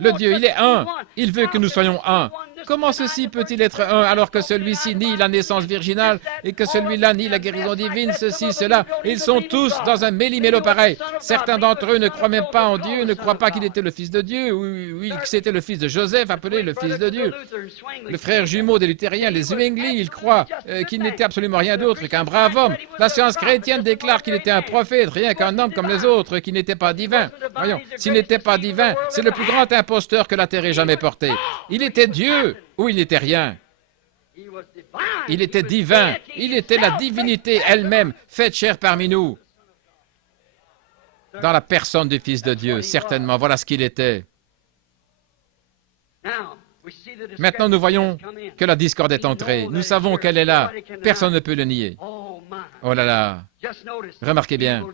Le Dieu, il est un. Il veut que nous soyons un. Comment ceci peut-il être un alors que celui-ci nie la naissance virginale et que celui-là nie la guérison divine, ceci, cela? Ils sont tous dans un méli-mélo pareil. Certains d'entre eux ne croient même pas en Dieu, ne croient pas qu'il était le fils de Dieu ou que c'était le fils de Joseph, appelé le fils de Dieu. Le frère jumeau des luthériens, les Zwingli, ils croient qu'il n'était absolument rien d'autre qu'un brave homme. La science chrétienne déclare qu'il était un prophète, rien qu'un homme comme les autres, qui n'était pas divin. Voyons, s'il n'était pas divin, c'est le plus grand imposteur que la terre ait jamais porté. Il était Dieu ou il n'était rien. Il était divin. Il était la divinité elle-même, faite chair parmi nous. Dans la personne du Fils de Dieu, certainement. Voilà ce qu'il était. Maintenant, nous voyons que la discorde est entrée. Nous savons qu'elle est là. Personne ne peut le nier. Oh là là. Remarquez bien.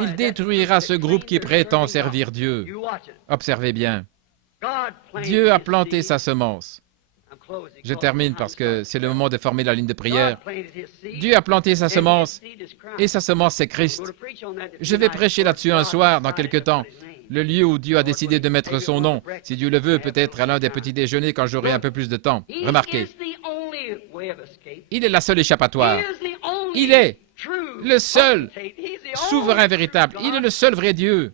Il détruira ce groupe qui prétend servir Dieu. Observez bien. Dieu a planté sa semence. Je termine parce que c'est le moment de former la ligne de prière. Dieu a planté sa semence et sa semence c'est Christ. Je vais prêcher là-dessus un soir dans quelque temps. le lieu où Dieu a décidé de mettre son nom. Si Dieu le veut, peut-être à l'un des petits déjeuners quand j'aurai un peu plus de temps. Remarquez, il est la seule échappatoire. Il est le seul souverain véritable. Il est le seul vrai Dieu.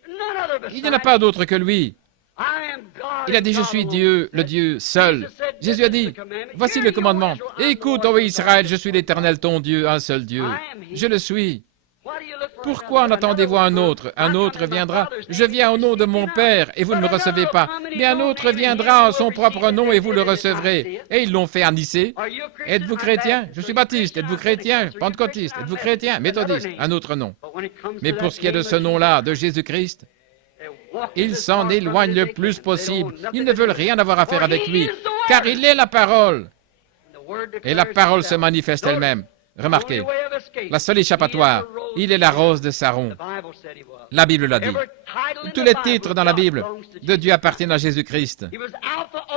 Il n'y en a pas d'autre que lui. Il a dit, je suis Dieu, le Dieu seul. Jésus a dit, voici le commandement. Écoute, ô Israël, je suis l'Éternel, ton Dieu, un seul Dieu. Je le suis. Pourquoi en attendez-vous un autre? Un autre viendra. Je viens au nom de mon Père et vous ne me recevez pas. Mais un autre viendra en son propre nom et vous le recevrez. Et ils l'ont fait à Nicée. Êtes-vous chrétien? Je suis baptiste. Êtes-vous chrétien? Pentecôtiste. Êtes-vous chrétien? Méthodiste. Un autre nom. Mais pour ce qui est de ce nom-là, de Jésus-Christ, ils s'en éloignent le plus possible. Ils ne veulent rien avoir à faire avec lui, car il est la parole. Et la parole se manifeste elle-même. Remarquez, la seule échappatoire, il est la rose de Saron. La Bible l'a dit. Tous les titres dans la Bible de Dieu appartiennent à Jésus-Christ.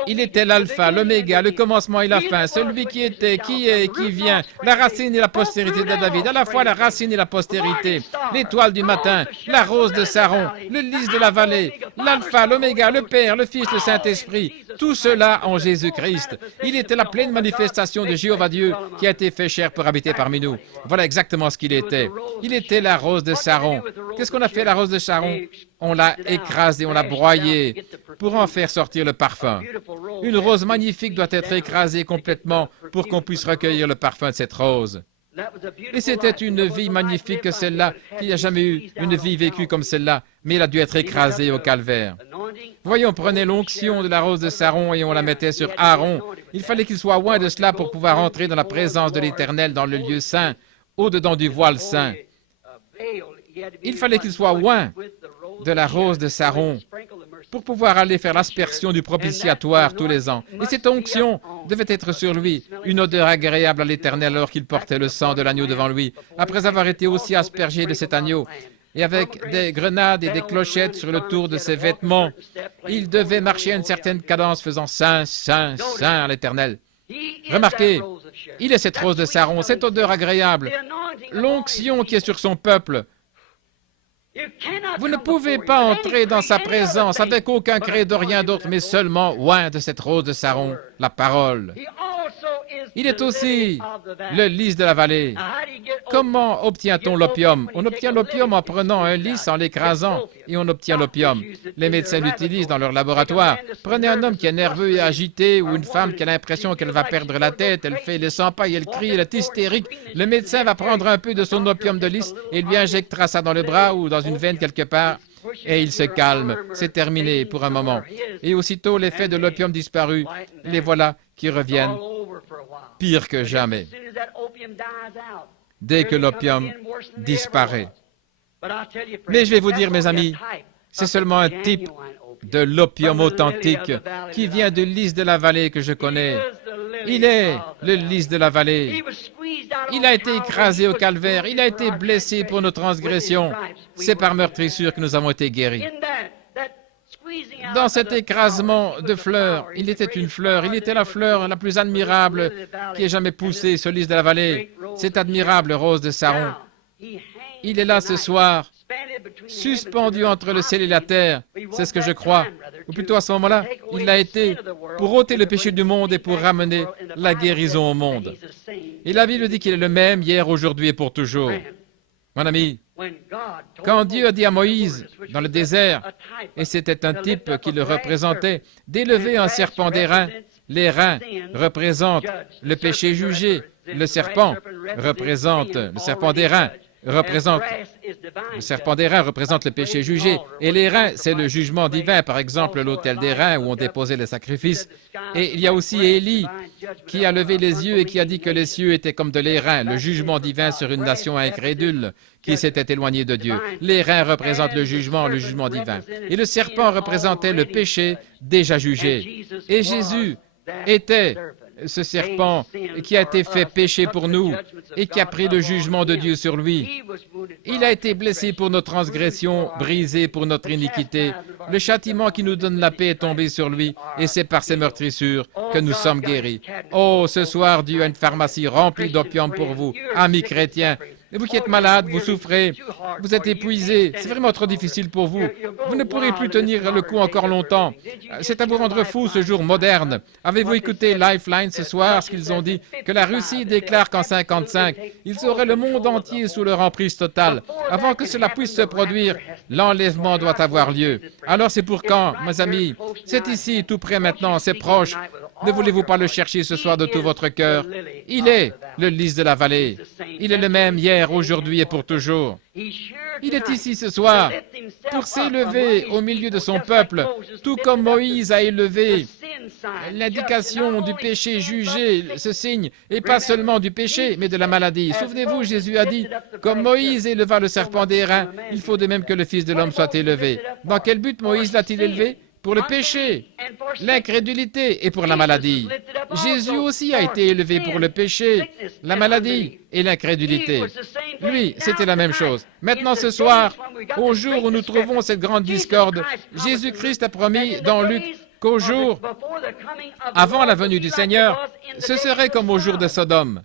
Il était l'alpha, l'oméga, le commencement et la fin, celui qui était, qui est et qui vient, la racine et la postérité de David, à la fois la racine et la postérité, l'étoile du matin, la rose de Saron, le lys de la vallée, l'alpha, l'oméga, le Père, le Fils, le Saint-Esprit, tout cela en Jésus-Christ. Il était la pleine manifestation de Jéhovah Dieu qui a été fait chair pour habiter parmi nous. Voilà exactement ce qu'il était. Il était la rose de Saron. Qu'est-ce qu'on a fait la rose de Saron? On l'a écrasée, on l'a broyée pour en faire sortir le parfum. Une rose magnifique doit être écrasée complètement pour qu'on puisse recueillir le parfum de cette rose. Et c'était une vie magnifique que celle-là, qu'il n'y a jamais eu une vie vécue comme celle-là, mais elle a dû être écrasée au calvaire. Voyons, on prenait l'onction de la rose de Saron et on la mettait sur Aaron. Il fallait qu'il soit loin de cela pour pouvoir entrer dans la présence de l'Éternel dans le lieu saint, au-dedans du voile saint. Il fallait qu'il soit loin de la rose de Saron pour pouvoir aller faire l'aspersion du propitiatoire tous les ans. Et cette onction devait être sur lui, une odeur agréable à l'Éternel alors qu'il portait le sang de l'agneau devant lui, après avoir été aussi aspergé de cet agneau. Et avec des grenades et des clochettes sur le tour de ses vêtements, il devait marcher à une certaine cadence faisant Saint, Saint, Saint à l'Éternel. Remarquez, il est cette rose de Saron, cette odeur agréable, l'onction qui est sur son peuple. Vous ne pouvez pas entrer dans sa présence avec aucun credo, rien d'autre, mais seulement loin de cette rose de Saron, la parole. Il est aussi le lys de la vallée. Comment obtient-on l'opium? On obtient l'opium en prenant un lys, en l'écrasant, et on obtient l'opium. Les médecins l'utilisent dans leur laboratoire. Prenez un homme qui est nerveux et agité, ou une femme qui a l'impression qu'elle va perdre la tête, elle fait les 100 pas, elle crie, elle est hystérique. Le médecin va prendre un peu de son opium de lys et lui injectera ça dans le bras ou dans une veine quelque part, et il se calme. C'est terminé pour un moment. Et aussitôt l'effet de l'opium disparu, les voilà qui reviennent pire que jamais. Dès que l'opium disparaît. Mais je vais vous dire, mes amis, c'est seulement un type de l'opium authentique qui vient du lys de la vallée que je connais. Il est le lys de la vallée. Il a été écrasé au calvaire. Il a été blessé pour nos transgressions. C'est par meurtrissure que nous avons été guéris. Dans cet écrasement de fleurs, il était une fleur. Il était la fleur la plus admirable qui ait jamais poussé, ce lys de la vallée. Cette admirable rose de Saron. Il est là ce soir, suspendu entre le ciel et la terre. C'est ce que je crois. Ou plutôt à ce moment-là, il l'a été pour ôter le péché du monde et pour ramener la guérison au monde. Et la Bible dit qu'il est le même hier, aujourd'hui et pour toujours. Mon ami, quand Dieu a dit à Moïse, dans le désert, et c'était un type qui le représentait, d'élever un serpent d'airain, les reins représentent le péché jugé, le serpent représente, le serpent d'airain représente, le serpent d'airain représente le péché jugé, et les reins, c'est le jugement divin, par exemple l'autel des reins où on déposait les sacrifices. Et il y a aussi Élie qui a levé les yeux et qui a dit que les cieux étaient comme de l'airain, le jugement divin sur une nation incrédule qui s'était éloignée de Dieu. Les reins représentent le jugement divin. Et le serpent représentait le péché déjà jugé. Et Jésus était ce serpent qui a été fait péché pour nous et qui a pris le jugement de Dieu sur lui. Il a été blessé pour nos transgressions, brisé pour notre iniquité. Le châtiment qui nous donne la paix est tombé sur lui et c'est par ses meurtrissures que nous sommes guéris. Oh, ce soir, Dieu a une pharmacie remplie d'opium pour vous, amis chrétiens. Et vous qui êtes malade, vous souffrez, vous êtes épuisé, c'est vraiment trop difficile pour vous. Vous ne pourrez plus tenir le coup encore longtemps. C'est à vous rendre fou ce jour moderne. Avez-vous écouté Lifeline ce soir, ce qu'ils ont dit? Que la Russie déclare qu'en 55, ils auraient le monde entier sous leur emprise totale. Avant que cela puisse se produire, l'enlèvement doit avoir lieu. Alors c'est pour quand, mes amis? C'est ici, tout près maintenant, c'est proche. Ne voulez-vous pas le chercher ce soir de tout votre cœur? Il est le lys de la vallée. Il est le même hier, aujourd'hui et pour toujours. Il est ici ce soir pour s'élever au milieu de son peuple, tout comme Moïse a élevé l'indication du péché jugé, ce signe, et pas seulement du péché, mais de la maladie. Souvenez-vous, Jésus a dit, comme Moïse éleva le serpent d'airain, il faut de même que le Fils de l'homme soit élevé. Dans quel but Moïse l'a-t-il élevé? Pour le péché, l'incrédulité et pour la maladie. Jésus aussi a été élevé pour le péché, la maladie et l'incrédulité. Lui, c'était la même chose. Maintenant, ce soir, au jour où nous trouvons cette grande discorde, Jésus-Christ a promis dans Luc qu'au jour, avant la venue du Seigneur, ce serait comme au jour de Sodome.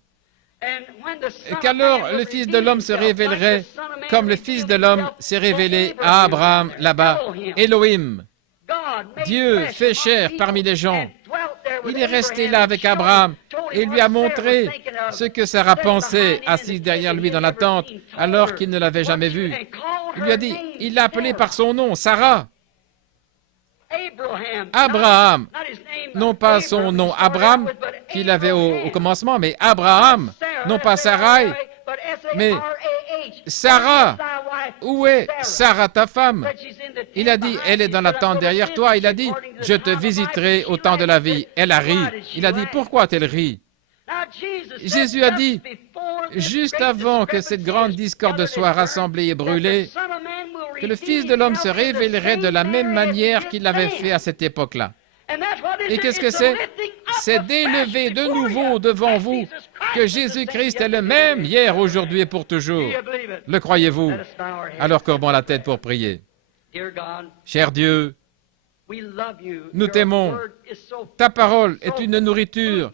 Et qu'alors le Fils de l'homme se révélerait comme le Fils de l'homme s'est révélé à Abraham là-bas, Elohim. Dieu fait chair parmi les gens. Il est resté là avec Abraham et lui a montré ce que Sarah pensait, assise derrière lui dans la tente, alors qu'il ne l'avait jamais vue. Il lui a dit, il l'a appelé par son nom, Sarah. Abraham, non pas son nom Abraham qu'il avait au commencement, mais Abraham, non pas Sarai, mais Sarah. Où est Sarah, ta femme? Il a dit, elle est dans la tente derrière toi. Il a dit, je te visiterai au temps de la vie. Elle a ri. Il a dit, pourquoi a-t-elle ri? Jésus a dit, juste avant que cette grande discorde soit rassemblée et brûlée, que le Fils de l'homme se révélerait de la même manière qu'il l'avait fait à cette époque-là. Et qu'est-ce que c'est? C'est d'élever de nouveau devant vous que Jésus-Christ est le même hier, aujourd'hui et pour toujours. Le croyez-vous? Alors courbons la tête pour prier. Cher Dieu, nous t'aimons. Ta parole est une nourriture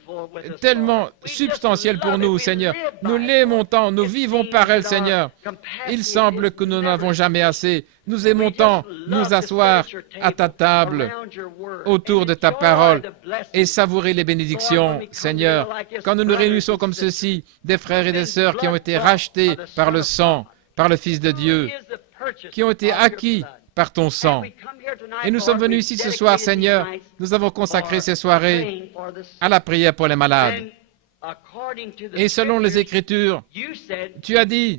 tellement substantielle pour nous, Seigneur. Nous l'aimons tant, nous vivons par elle, Seigneur. Il semble que nous n'avons jamais assez. Nous aimons tant nous asseoir à ta table, autour de ta parole, et savourer les bénédictions, Seigneur. Quand nous nous réunissons comme ceci, des frères et des sœurs qui ont été rachetés par le sang, par le Fils de Dieu, qui ont été acquis par ton sang. Et nous sommes venus ici ce soir, Seigneur. Nous avons consacré ces soirées à la prière pour les malades. Et selon les Écritures, tu as dit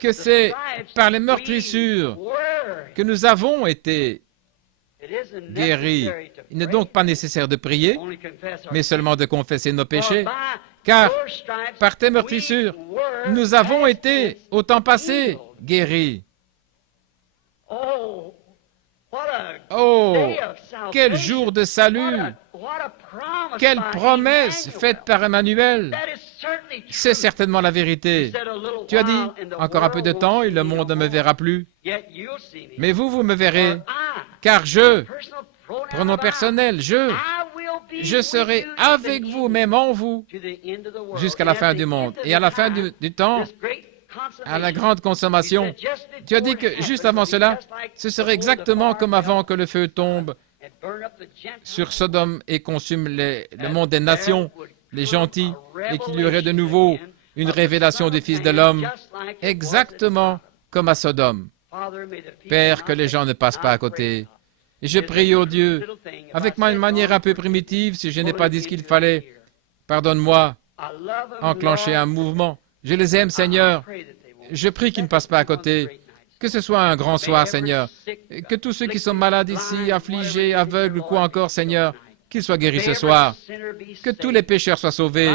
que c'est par les meurtrissures que nous avons été guéris. Il n'est donc pas nécessaire de prier, mais seulement de confesser nos péchés. Car par tes meurtrissures, nous avons été, au temps passé, guéris. Oh, quel jour de salut! Quelle promesse faite par Emmanuel! C'est certainement la vérité. Tu as dit, encore un peu de temps et le monde ne me verra plus. Mais vous me verrez, car pronom personnel, je serai avec vous, même en vous, jusqu'à la fin du monde. Et à la fin du temps, à la grande consommation, tu as dit que juste avant cela, ce serait exactement comme avant que le feu tombe sur Sodome et consume le monde des nations, les gentils, et qu'il y aurait de nouveau une révélation du Fils de l'homme, exactement comme à Sodome. Père, que les gens ne passent pas à côté. Et je prie, ô Dieu, avec ma manière un peu primitive, si je n'ai pas dit ce qu'il fallait, pardonne-moi, enclencher un mouvement. Je les aime, Seigneur. Je prie qu'ils ne passent pas à côté. Que ce soit un grand soir, Seigneur. Que tous ceux qui sont malades ici, affligés, aveugles ou quoi encore, Seigneur, qu'ils soient guéris ce soir. Que tous les pécheurs soient sauvés.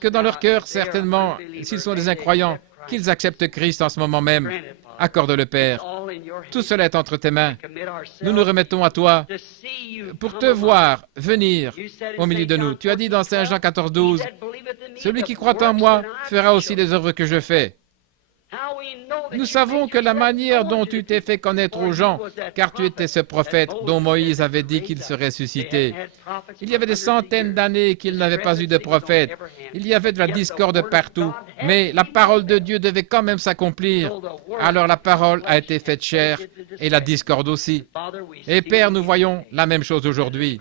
Que dans leur cœur, certainement, s'ils sont des incroyants, qu'ils acceptent Christ en ce moment même. Accorde-le, Père. Tout cela est entre tes mains. Nous nous remettons à toi pour te voir venir au milieu de nous. Tu as dit dans Saint Jean 14, 12, « Celui qui croit en moi fera aussi les œuvres que je fais. » Nous savons que la manière dont tu t'es fait connaître aux gens, car tu étais ce prophète dont Moïse avait dit qu'il serait ressuscité. Il y avait des centaines d'années qu'il n'avait pas eu de prophète. Il y avait de la discorde partout, mais la parole de Dieu devait quand même s'accomplir. Alors la parole a été faite chair et la discorde aussi. Et Père, nous voyons la même chose aujourd'hui.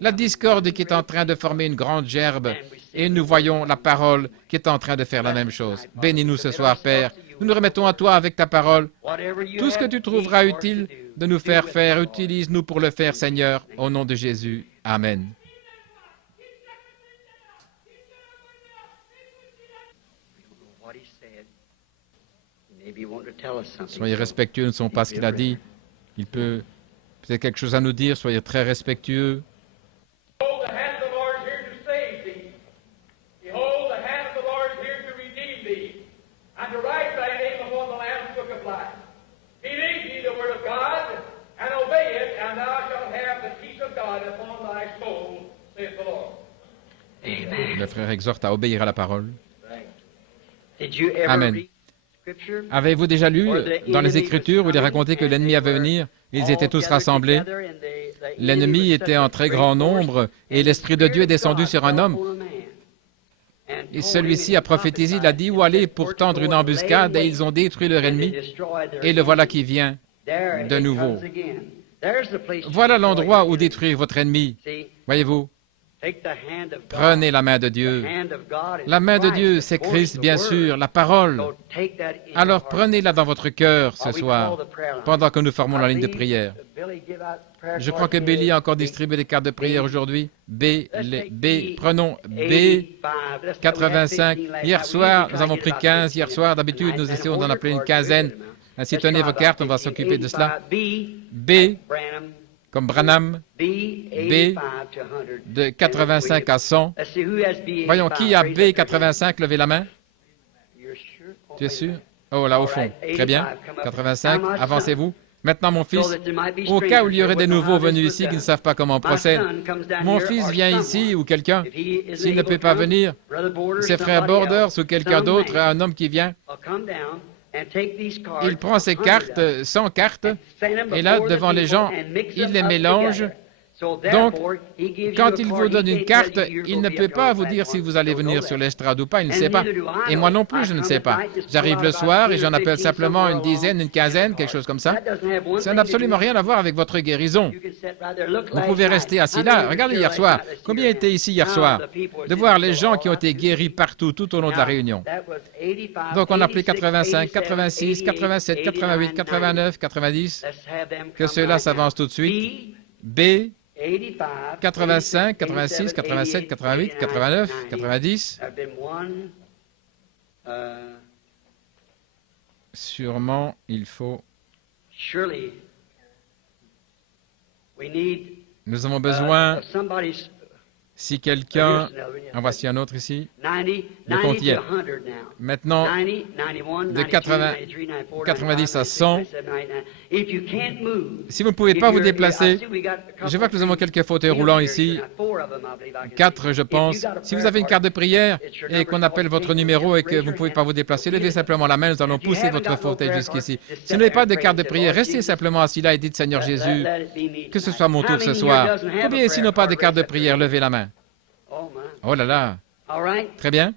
La discorde qui est en train de former une grande gerbe, et nous voyons la parole qui est en train de faire la même chose. Bénis-nous ce soir, Père. Nous nous remettons à toi avec ta parole. Tout ce que tu trouveras utile de nous faire faire, utilise-nous pour le faire, Seigneur, au nom de Jésus. Amen. Soyez respectueux, nous ne savons pas ce qu'il a dit. Il peut peut-être quelque chose à nous dire, soyez très respectueux. Le frère exhorte à obéir à la parole. Amen. Avez-vous déjà lu dans les Écritures où il est raconté que l'ennemi avait venir? Ils étaient tous rassemblés. L'ennemi était en très grand nombre et l'Esprit de Dieu est descendu sur un homme. Et celui-ci a prophétisé, il a dit où aller pour tendre une embuscade et ils ont détruit leur ennemi. Et le voilà qui vient de nouveau. Voilà l'endroit où détruire votre ennemi. Voyez-vous? Prenez la main de Dieu. La main de Dieu, c'est Christ, bien sûr, la parole. Alors prenez-la dans votre cœur ce soir, pendant que nous formons la ligne de prière. Je crois que Billy a encore distribué des cartes de prière aujourd'hui. Prenons B 85. Hier soir, nous avons pris 15. Hier soir, d'habitude, nous essayons d'en appeler une quinzaine. Ainsi, tenez vos cartes, on va s'occuper de cela. B, comme Branham, B, de 85 à 100. Voyons, qui a B 85? Levez la main. Tu es sûr? Oh, là, au fond. Très bien. 85, avancez-vous. Maintenant, mon fils, au cas où il y aurait des nouveaux venus ici qui ne savent pas comment on procède, mon fils vient ici, ou quelqu'un, s'il ne peut pas venir, ses frères Borders ou quelqu'un d'autre, un homme qui vient, il prend ses cartes, 100 cartes, et là, devant les gens, il les mélange. Donc, quand il vous donne une carte, il ne peut pas vous dire si vous allez venir sur l'estrade ou pas, il ne sait pas. Et moi non plus, je ne sais pas. J'arrive le soir et j'en appelle simplement une dizaine, une quinzaine, quelque chose comme ça. Ça n'a absolument rien à voir avec votre guérison. Vous pouvez rester assis là. Regardez hier soir. Combien étaient ici hier soir? De voir les gens qui ont été guéris partout, tout au long de la réunion. Donc, on a appelé 85, 86, 87, 88, 89, 90. Que ceux-là s'avancent tout de suite. B, 85, 86, 87, 88, 89, 90. Sûrement, il faut... Nous avons besoin, si quelqu'un... En voici un autre ici. Le compte y est. Maintenant, de 90 à 100, si vous ne pouvez pas vous déplacer, je vois que nous avons quelques fauteuils roulants ici, 4 je pense. Si vous avez une carte de prière et qu'on appelle votre numéro et que vous ne pouvez pas vous déplacer, levez simplement la main, nous allons pousser votre fauteuil jusqu'ici. Si vous n'avez pas de carte de prière, restez simplement assis là et dites, Seigneur Jésus, que ce soit mon tour ce soir. Combien ici n'ont pas de carte de prière? Levez la main. Oh là là. Très bien.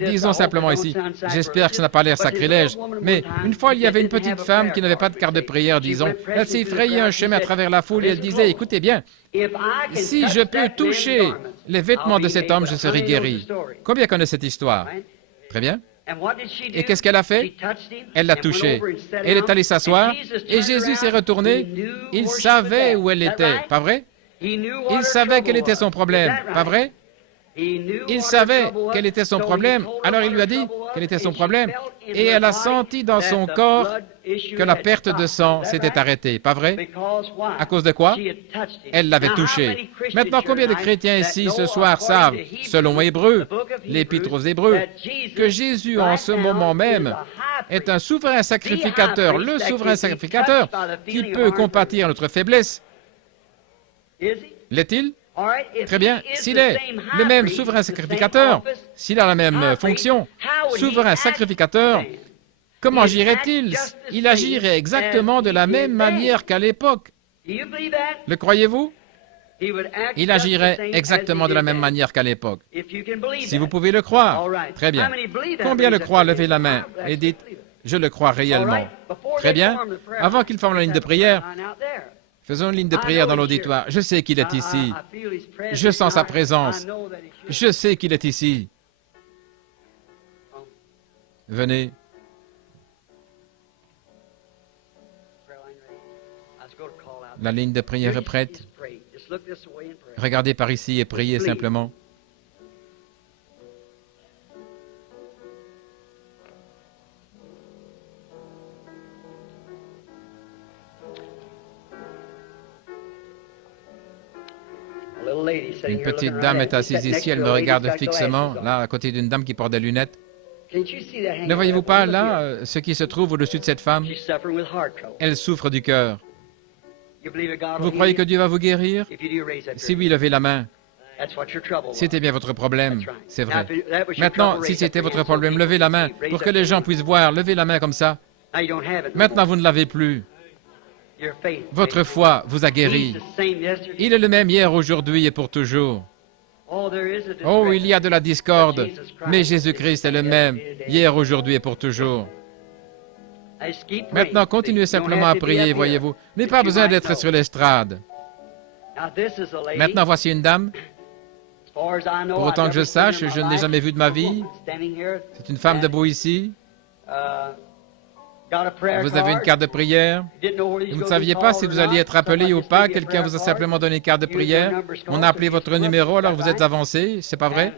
Disons simplement ici, j'espère que ça n'a pas l'air sacrilège, mais une fois il y avait une petite femme qui n'avait pas de carte de prière, disons. Elle s'est frayée un chemin à travers la foule et elle disait, écoutez bien, si je peux toucher les vêtements de cet homme, je serai guéri. Combien connaissent cette histoire? Très bien. Et qu'est-ce qu'elle a fait? Elle l'a touché. Elle est allée s'asseoir et Jésus s'est retourné. Il savait où elle était, pas vrai? Il savait quel était son problème, pas vrai? Il savait quel était son problème, alors il lui a dit quel était son problème, et elle a senti dans son corps que la perte de sang s'était arrêtée, pas vrai? À cause de quoi? Elle l'avait touché. Maintenant, combien de chrétiens ici ce soir savent, selon Hébreux, l'Épître aux Hébreux, que Jésus en ce moment même est un souverain sacrificateur, le souverain sacrificateur qui peut compatir notre faiblesse? L'est-il? Très bien. S'il est le même souverain sacrificateur, s'il a la même fonction, souverain sacrificateur, Comment agirait-il? Il agirait exactement de la même manière qu'à l'époque. Le croyez-vous? Il agirait exactement de la même manière qu'à l'époque. Si vous pouvez le croire, très bien. Combien le croient? Levez la main et dites, je le crois réellement. Très bien. Avant qu'il forme la ligne de prière, faisons une ligne de prière dans l'auditoire. Je sais qu'il est ici. Je sens sa présence. Je sais qu'il est ici. Venez. La ligne de prière est prête. Regardez par ici et priez simplement. Une petite dame est assise ici, elle me regarde fixement, là, à côté d'une dame qui porte des lunettes. Ne voyez-vous pas, là, ce qui se trouve au-dessus de cette femme? Elle souffre du cœur. Vous croyez que Dieu va vous guérir? Si oui, levez la main. C'était bien votre problème, c'est vrai. Maintenant, si c'était votre problème, levez la main pour que les gens puissent voir. Levez la main comme ça. Maintenant, vous ne l'avez plus. Votre foi vous a guéri. Il est le même hier, aujourd'hui et pour toujours. Oh, il y a de la discorde, mais Jésus-Christ est le même, hier, aujourd'hui et pour toujours. Maintenant, continuez simplement à prier, voyez-vous. Il n'est pas besoin d'être sur l'estrade. Maintenant, voici une dame. Pour autant que je sache, je ne l'ai jamais vue de ma vie. C'est une femme debout ici. Vous avez une carte de prière. Vous ne saviez pas si vous alliez être appelé ou pas. Quelqu'un vous a simplement donné une carte de prière. On a appelé votre numéro alors vous êtes avancé. C'est pas vrai?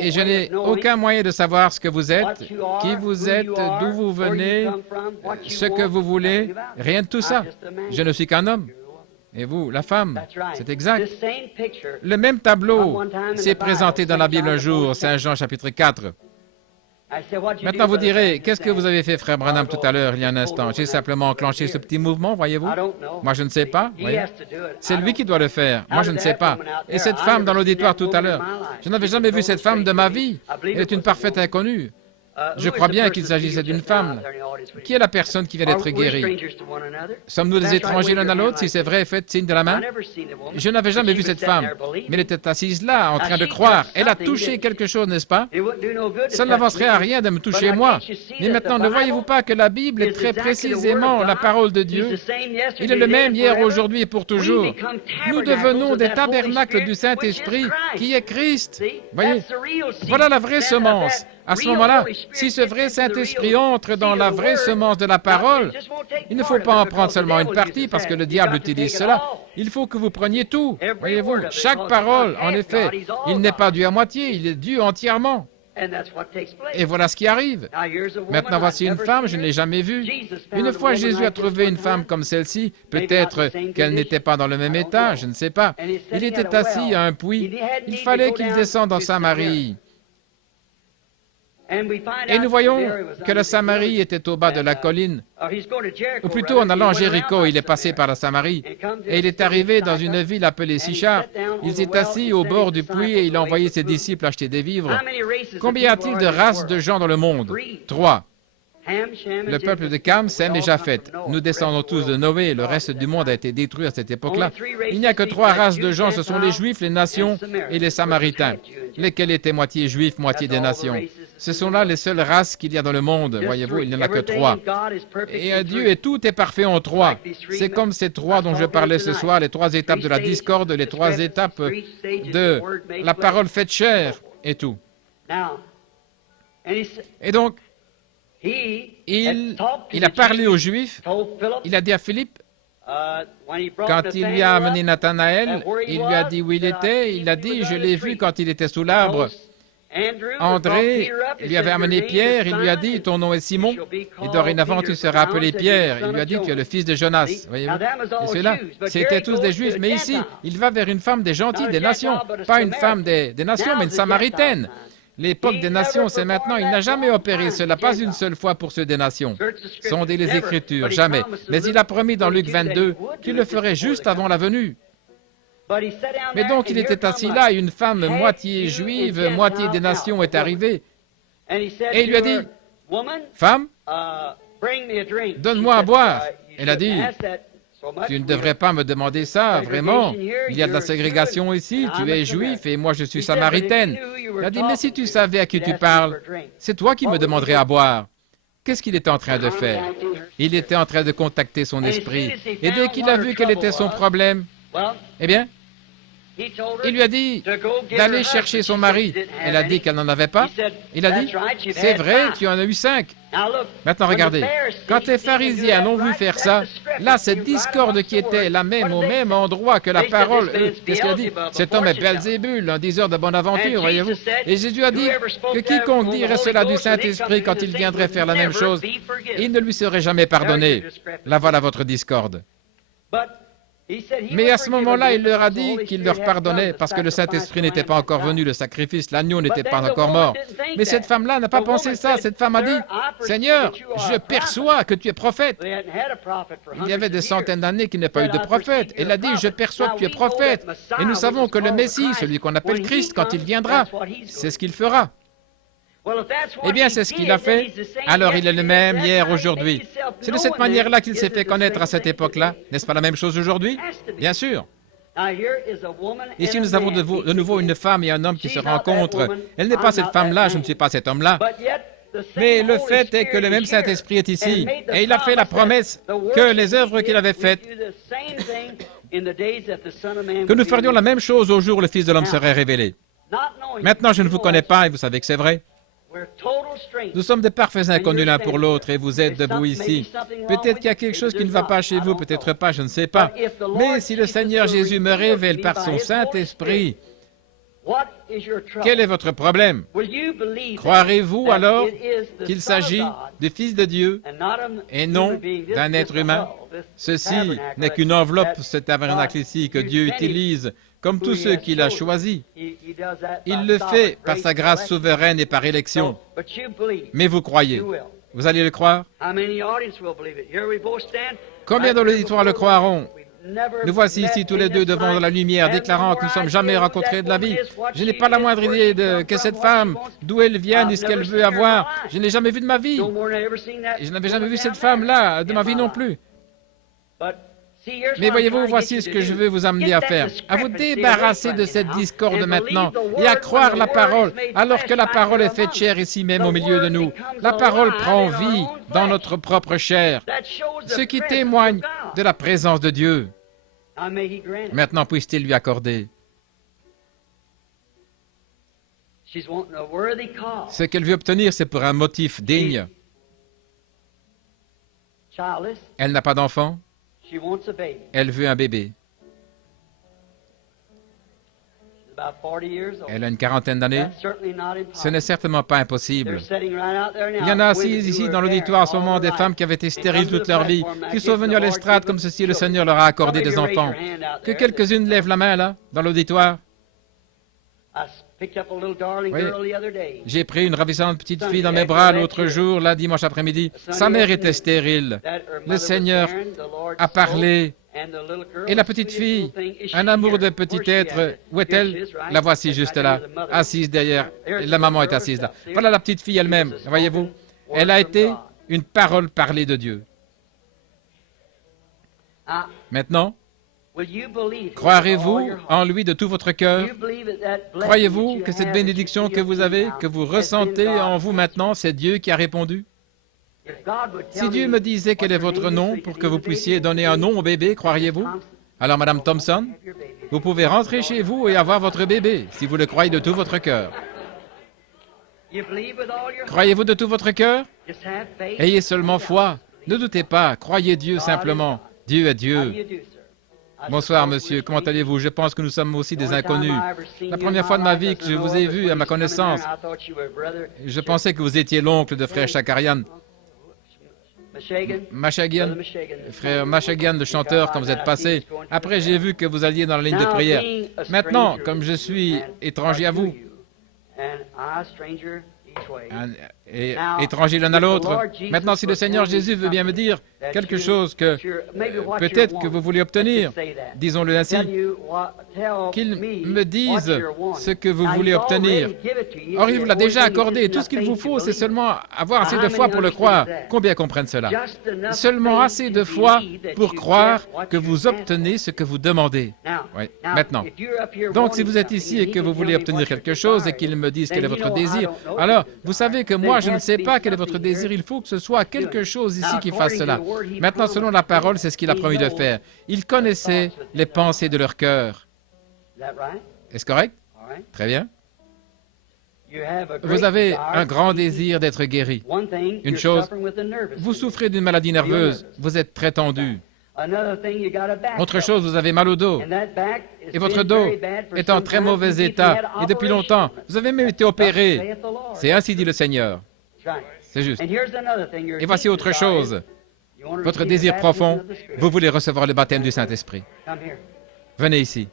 Et je n'ai aucun moyen de savoir ce que vous êtes, qui vous êtes, d'où vous venez, ce que vous voulez. Rien de tout ça. Je ne suis qu'un homme. Et vous, la femme, c'est exact. Le même tableau s'est présenté dans la Bible un jour, Saint Jean chapitre 4. Maintenant, vous direz, qu'est-ce que vous avez fait, frère Branham, tout à l'heure, il y a un instant? J'ai simplement enclenché ce petit mouvement, voyez-vous? Moi, je ne sais pas. C'est lui qui doit le faire. Moi, je ne sais pas. Et cette femme dans l'auditoire tout à l'heure, je n'avais jamais vu cette femme de ma vie. Elle est une parfaite inconnue. Je crois bien qu'il s'agissait d'une femme. Qui est la personne qui vient d'être guérie? Sommes-nous des étrangers l'un à l'autre? Si c'est vrai, faites signe de la main. Je n'avais jamais vu cette femme, mais elle était assise là, en train de croire. Elle a touché quelque chose, n'est-ce pas? Ça n'avancerait à rien de me toucher moi. Mais maintenant, ne voyez-vous pas que la Bible est très précisément la parole de Dieu? Il est le même hier, aujourd'hui et pour toujours. Nous devenons des tabernacles du Saint-Esprit qui est Christ. Voyez, voilà la vraie semence. À ce moment-là, si ce vrai Saint-Esprit entre dans la vraie semence de la parole, il ne faut pas en prendre seulement une partie parce que le diable utilise cela. Il faut que vous preniez tout. Voyez-vous, chaque parole, en effet, il n'est pas dû à moitié, il est dû entièrement. Et voilà ce qui arrive. Maintenant, voici une femme, je ne l'ai jamais vue. Une fois, Jésus a trouvé une femme comme celle-ci. Peut-être qu'elle n'était pas dans le même état, je ne sais pas. Il était assis à un puits. Il fallait qu'il descende en Samarie. Et nous voyons que la Samarie était au bas de la colline. Ou plutôt, en allant à Jéricho, il est passé par la Samarie. Et il est arrivé dans une ville appelée Sichar. Il s'est assis au bord du puits et il a envoyé ses disciples acheter des vivres. Combien y a-t-il de races de gens dans le monde? 3. Le peuple de Cam, Sem et Japheth. Nous descendons tous de Noé. Le reste du monde a été détruit à cette époque-là. Il n'y a que 3 races de gens. Ce sont les Juifs, les nations et les Samaritains, lesquels étaient moitié Juifs, moitié des nations. Ce sont là les seules races qu'il y a dans le monde. Voyez-vous, il n'y en a que 3. Et Dieu et tout est parfait en 3. C'est comme ces 3 dont je parlais ce soir, les 3 étapes de la discorde, les 3 étapes de la parole faite chair et tout. Et donc, il a parlé aux Juifs, il a dit à Philippe, quand il lui a amené Nathanaël, il lui a dit où il était, il a dit, je l'ai vu quand il était sous l'arbre. André lui avait amené Pierre, il lui a dit, ton nom est Simon, et dorénavant tu seras appelé Pierre. Il lui a dit, tu es le fils de Jonas. Voyez-vous? Et ceux-là, c'était tous des Juifs. Mais ici, il va vers une femme des gentils, des nations. Pas une femme des nations, mais une Samaritaine. L'époque des nations, c'est maintenant. Il n'a jamais opéré cela, pas une seule fois pour ceux des nations. Sondez les Écritures, jamais. Mais il a promis dans Luc 22 qu'il le ferait juste avant la venue. Mais donc il était assis là, et une femme moitié juive, moitié des nations est arrivée. Et il lui a dit, Femme, donne-moi à boire. Elle a dit, tu ne devrais pas me demander ça, vraiment. Il y a de la ségrégation ici, tu es juif et moi je suis samaritaine. Elle a dit, mais si tu savais à qui tu parles, c'est toi qui me demanderais à boire. Qu'est-ce qu'il était en train de faire? Il était en train de contacter son esprit. Et dès qu'il a vu quel était son problème, eh bien, il lui a dit d'aller chercher son mari. Elle a dit qu'elle n'en avait pas. Il a dit, c'est vrai, tu en as eu 5. Maintenant, regardez, quand les pharisiens l'ont vu faire ça, là, cette discorde qui était la même au même endroit que la parole, qu'est-ce qu'il a dit? Cet homme est Belzébul, un diseur de bonne aventure, voyez-vous. Et Jésus a dit que quiconque dirait cela du Saint-Esprit quand il viendrait faire la même chose, il ne lui serait jamais pardonné. Là, voilà votre discorde. Mais à ce moment-là, il leur a dit qu'il leur pardonnait parce que le Saint-Esprit n'était pas encore venu, le sacrifice, l'agneau n'était pas encore mort. Mais cette femme-là n'a pas pensé ça. Cette femme a dit, « Seigneur, je perçois que tu es prophète. » Il y avait des centaines d'années qu'il n'y a pas eu de prophète. Elle a dit, « Je perçois que tu es prophète. » Et nous savons que le Messie, celui qu'on appelle Christ, quand il viendra, c'est ce qu'il fera. Eh bien, c'est ce qu'il a fait. Alors, il est le même hier, aujourd'hui. C'est de cette manière-là qu'il s'est fait connaître à cette époque-là. N'est-ce pas la même chose aujourd'hui? Bien sûr. Ici, nous avons de nouveau une femme et un homme qui se rencontrent. Elle n'est pas cette femme-là, je ne suis pas cet homme-là. Mais le fait est que le même Saint-Esprit est ici. Et il a fait la promesse que les œuvres qu'il avait faites, que nous ferions la même chose au jour où le Fils de l'homme serait révélé. Maintenant, je ne vous connais pas et vous savez que c'est vrai. Nous sommes des parfaits inconnus l'un pour l'autre et vous êtes debout ici. Peut-être qu'il y a quelque chose qui ne va pas chez vous, peut-être pas, je ne sais pas. Mais si le Seigneur Jésus me révèle par son Saint-Esprit, quel est votre problème? Croirez-vous alors qu'il s'agit du Fils de Dieu et non d'un être humain? Ceci n'est qu'une enveloppe, ce tabernacle ici, que Dieu utilise comme tous ceux qu'il a choisis. Il le fait par sa grâce souveraine et par élection. Mais vous croyez. Vous allez le croire? Combien dans l'auditoire le croiront? Nous voici ici tous les deux devant la lumière, déclarant que nous ne sommes jamais rencontrés de la vie. Je n'ai pas la moindre idée de que cette femme, d'où elle vient, ni ce qu'elle veut avoir. Je ne l'ai jamais vue de ma vie. Et je n'avais jamais vu cette femme-là de ma vie non plus. Mais voyez-vous, voici ce que je veux vous amener à faire. À vous débarrasser de cette discorde maintenant et à croire la parole, alors que la parole est faite chair ici même au milieu de nous. La parole prend vie dans notre propre chair, ce qui témoigne de la présence de Dieu. Maintenant, puisse-t-il lui accorder. Ce qu'elle veut obtenir, c'est pour un motif digne. Elle n'a pas d'enfant. Elle veut un bébé. Elle a une quarantaine d'années. Ce n'est certainement pas impossible. Il y en a assises ici dans l'auditoire en ce moment des femmes qui avaient été stériles toute leur vie, qui sont venues à l'estrade comme ceci, le Seigneur leur a accordé des enfants. Que quelques-unes lèvent la main là, dans l'auditoire. Oui. J'ai pris une ravissante petite fille dans mes bras l'autre jour, là, dimanche après-midi. Sa mère était stérile. Le Seigneur a parlé. Et la petite fille, un amour de petit être, où est-elle? La voici juste là, assise derrière. La maman est assise là. Voilà la petite fille elle-même, voyez-vous. Elle a été une parole parlée de Dieu. Maintenant, croirez-vous en lui de tout votre cœur? Croyez-vous que cette bénédiction que vous avez, que vous ressentez en vous maintenant, c'est Dieu qui a répondu? Si Dieu me disait quel est votre nom pour que vous puissiez donner un nom au bébé, croiriez-vous? Alors, Madame Thompson, vous pouvez rentrer chez vous et avoir votre bébé, si vous le croyez de tout votre cœur. Croyez-vous de tout votre cœur? Ayez seulement foi. Ne doutez pas, croyez Dieu simplement. Dieu est Dieu. Bonsoir, monsieur. Comment allez-vous? Je pense que nous sommes aussi des inconnus. La première fois de ma vie que je vous ai vu à ma connaissance, je pensais que vous étiez l'oncle de frère Shakarian. Mashagian, frère Mashagian, le chanteur, quand vous êtes passé. Après, j'ai vu que vous alliez dans la ligne de prière. Maintenant, comme je suis étranger à vous, et étranger l'un à l'autre, maintenant, si le Seigneur Jésus veut bien me dire quelque chose que peut-être que vous voulez obtenir, disons-le ainsi, qu'il me dise ce que vous voulez obtenir. Or, il vous l'a déjà accordé. Tout ce qu'il vous faut, c'est seulement avoir assez de foi pour le croire. Combien comprennent cela? Seulement assez de foi pour croire que vous obtenez ce que vous demandez. Oui. Maintenant, donc si vous êtes ici et que vous voulez obtenir quelque chose et qu'il me dise quel est votre désir, alors vous savez que moi, je ne sais pas quel est votre désir. Il faut que ce soit quelque chose ici qui fasse cela. Maintenant, selon la parole, c'est ce qu'il a promis de faire. Il connaissait les pensées de leur cœur. Est-ce correct? Très bien. Vous avez un grand désir d'être guéri. Une chose, vous souffrez d'une maladie nerveuse, vous êtes très tendu. Autre chose, vous avez mal au dos. Et votre dos est en très mauvais état. Et depuis longtemps, vous avez même été opéré. C'est ainsi dit le Seigneur. C'est juste. Et voici autre chose. Votre désir profond, vous voulez recevoir le baptême du Saint-Esprit. Venez ici.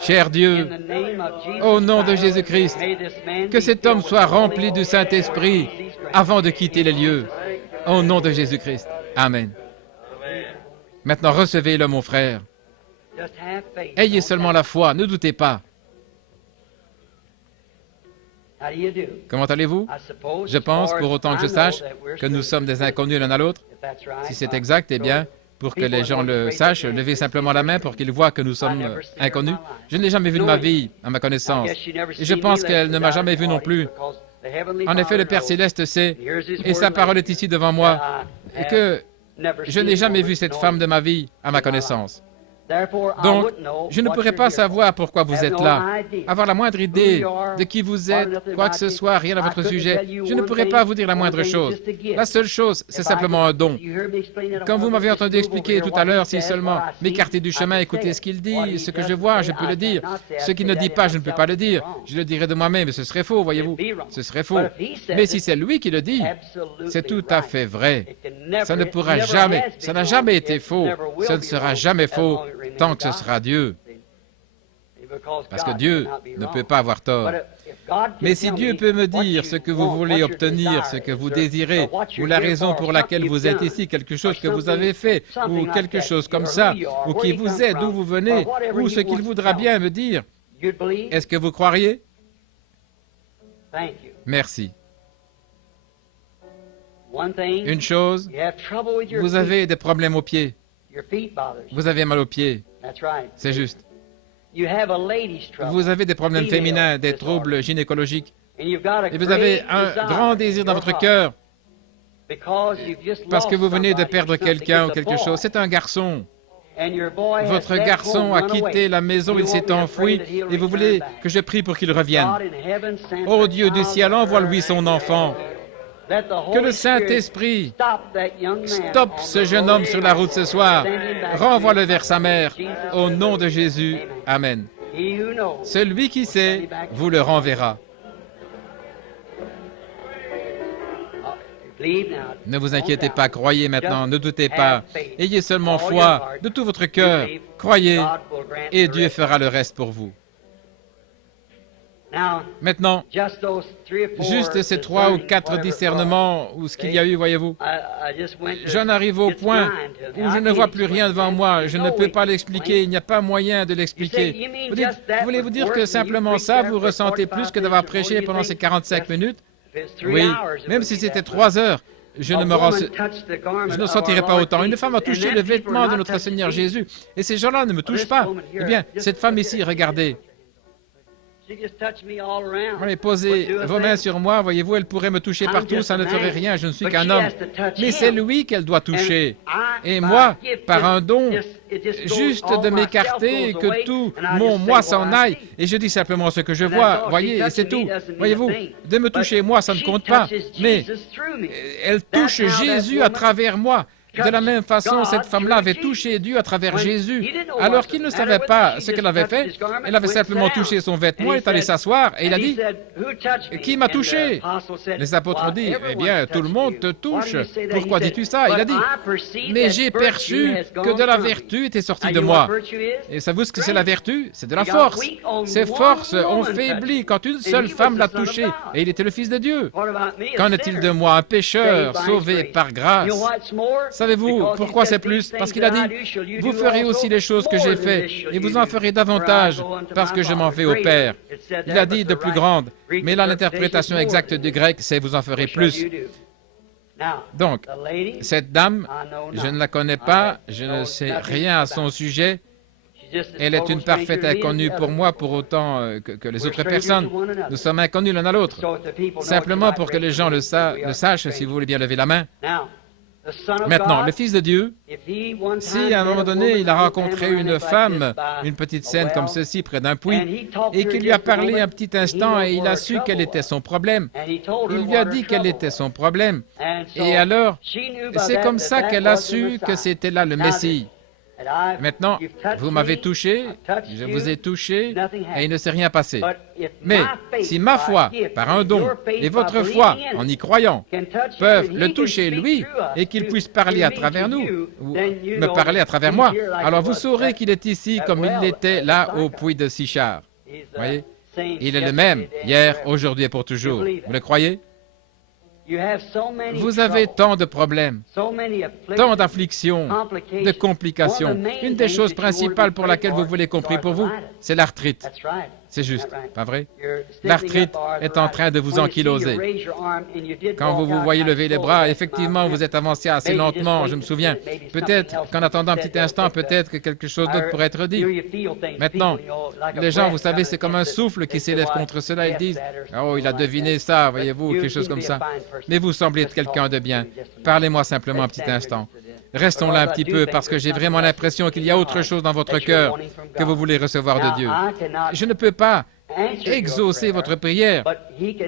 Cher Dieu, au nom de Jésus-Christ, que cet homme soit rempli du Saint-Esprit avant de quitter les lieux. Au nom de Jésus-Christ. Amen. Maintenant, recevez-le, mon frère. Ayez seulement la foi, ne doutez pas. Comment allez-vous? Je pense, pour autant que je sache, que nous sommes des inconnus l'un à l'autre. Si c'est exact, eh bien, pour que les gens le sachent, levez simplement la main pour qu'ils voient que nous sommes inconnus. Je ne l'ai jamais vu de ma vie, à ma connaissance. Et je pense qu'elle ne m'a jamais vu non plus. En effet, le Père Céleste sait, et sa parole est ici devant moi, et que je n'ai jamais vu cette femme de ma vie, à ma connaissance. Donc, je ne pourrais pas savoir pourquoi vous êtes là, avoir la moindre idée de qui vous êtes, quoi que ce soit, rien à votre sujet. Je ne pourrais pas vous dire la moindre chose. La seule chose, c'est simplement un don. Comme vous m'avez entendu expliquer tout à l'heure, si seulement m'écarter du chemin, écouter ce qu'il dit, ce que je vois, je peux le dire. Ce qu'il ne dit pas, je ne peux pas le dire. Je le dirai de moi-même, mais ce serait faux, voyez-vous. Ce serait faux. Mais si c'est lui qui le dit, c'est tout à fait vrai. Ça ne pourra jamais, ça n'a jamais été faux, ça ne sera jamais faux, tant que ce sera Dieu. Parce que Dieu ne peut pas avoir tort. Mais si Dieu peut me dire ce que vous voulez obtenir, ce que vous désirez, ou la raison pour laquelle vous êtes ici, quelque chose que vous avez fait, ou quelque chose comme ça, ou qui vous est, d'où vous venez, ou ce qu'il voudra bien me dire, est-ce que vous croiriez? Merci. Une chose, vous avez des problèmes aux pieds. Vous avez mal aux pieds. C'est juste. Vous avez des problèmes féminins, des troubles gynécologiques. Et vous avez un grand désir dans votre cœur parce que vous venez de perdre quelqu'un ou quelque chose. C'est un garçon. Votre garçon a quitté la maison, il s'est enfoui, et vous voulez que je prie pour qu'il revienne. Ô Dieu du ciel, envoie-lui son enfant. Que le Saint-Esprit stoppe ce jeune homme sur la route ce soir. Renvoie-le vers sa mère. Au nom de Jésus. Amen. Celui qui sait vous le renverra. Ne vous inquiétez pas, croyez maintenant, ne doutez pas. Ayez seulement foi de tout votre cœur. Croyez et Dieu fera le reste pour vous. Maintenant, juste ces 3 ou 4 discernements, ou ce qu'il y a eu, voyez-vous, j'en arrive au point où je ne vois plus rien devant moi, je ne peux pas l'expliquer, il n'y a pas moyen de l'expliquer. Voulez-vous dire que simplement ça, vous ressentez plus que d'avoir prêché pendant ces 45 minutes? Oui, même si c'était 3 heures, je ne sentirai pas autant. Une femme a touché le vêtement de notre Seigneur Jésus, et ces gens-là ne me touchent pas. Eh bien, cette femme ici, regardez. Allez, posez vos mains sur moi, voyez-vous, elle pourrait me toucher partout, ça ne ferait rien, je ne suis qu'un homme. Mais c'est lui qu'elle doit toucher. Et moi, par un don, juste de m'écarter et que tout mon moi s'en aille, et je dis simplement ce que je vois, voyez, et c'est tout. Voyez-vous, de me toucher moi, ça ne compte pas, mais elle touche Jésus à travers moi. De la même façon, cette femme-là avait touché Dieu à travers Jésus. Alors qu'il ne savait pas ce qu'elle avait fait, elle avait simplement touché son vêtement, elle est allée s'asseoir et il a dit, « Qui m'a touché ?» Les apôtres ont dit, « Eh bien, tout le monde te touche. Pourquoi dis-tu ça ?» Il a dit, « Mais j'ai perçu que de la vertu était sortie de moi. » Et savez-vous ce que c'est la vertu? C'est de la force. Ces forces ont faibli quand une seule femme l'a touché et il était le Fils de Dieu. Qu'en est-il de moi, un pécheur sauvé par grâce? Savez-vous pourquoi c'est plus? Parce qu'il a dit, « Vous ferez aussi les choses que j'ai faites, et vous en ferez davantage, parce que je m'en vais au Père. » Il a dit de plus grande, mais là l'interprétation exacte du grec, c'est « vous en ferez plus ». Donc, cette dame, je ne la connais pas, je ne sais rien à son sujet. Elle est une parfaite inconnue pour moi, pour autant que les autres personnes. Nous sommes inconnus l'un à l'autre. Simplement pour que les gens le sachent, si vous voulez bien lever la main. Maintenant, le Fils de Dieu, si à un moment donné, il a rencontré une femme, une petite scène comme ceci, près d'un puits, et qu'il lui a parlé un petit instant et il a su quel était son problème, il lui a dit quel était son problème. Et alors, c'est comme ça qu'elle a su que c'était là le Messie. Maintenant, vous m'avez touché, je vous ai touché, et il ne s'est rien passé. Mais si ma foi, par un don, et votre foi, en y croyant, peuvent le toucher lui, et qu'il puisse parler à travers nous, ou me parler à travers moi, alors vous saurez qu'il est ici comme il l'était là au puits de Sichar. Voyez? Il est le même, hier, aujourd'hui et pour toujours. Vous le croyez? Vous avez tant de problèmes, tant d'afflictions, de complications. Une des choses principales pour laquelle vous voulez compris pour vous, c'est l'arthrite. C'est juste, pas vrai? L'arthrite est en train de vous ankyloser. Quand vous vous voyez lever les bras, effectivement, vous êtes avancé assez lentement, je me souviens. Peut-être qu'en attendant un petit instant, peut-être que quelque chose d'autre pourrait être dit. Maintenant, les gens, vous savez, c'est comme un souffle qui s'élève contre cela. Ils disent, « Oh, il a deviné ça, voyez-vous, quelque chose comme ça. » Mais vous semblez être quelqu'un de bien. Parlez-moi simplement un petit instant. Restons là un petit peu parce que j'ai vraiment l'impression qu'il y a autre chose dans votre cœur que vous voulez recevoir de Dieu. Je ne peux pas exaucer votre prière,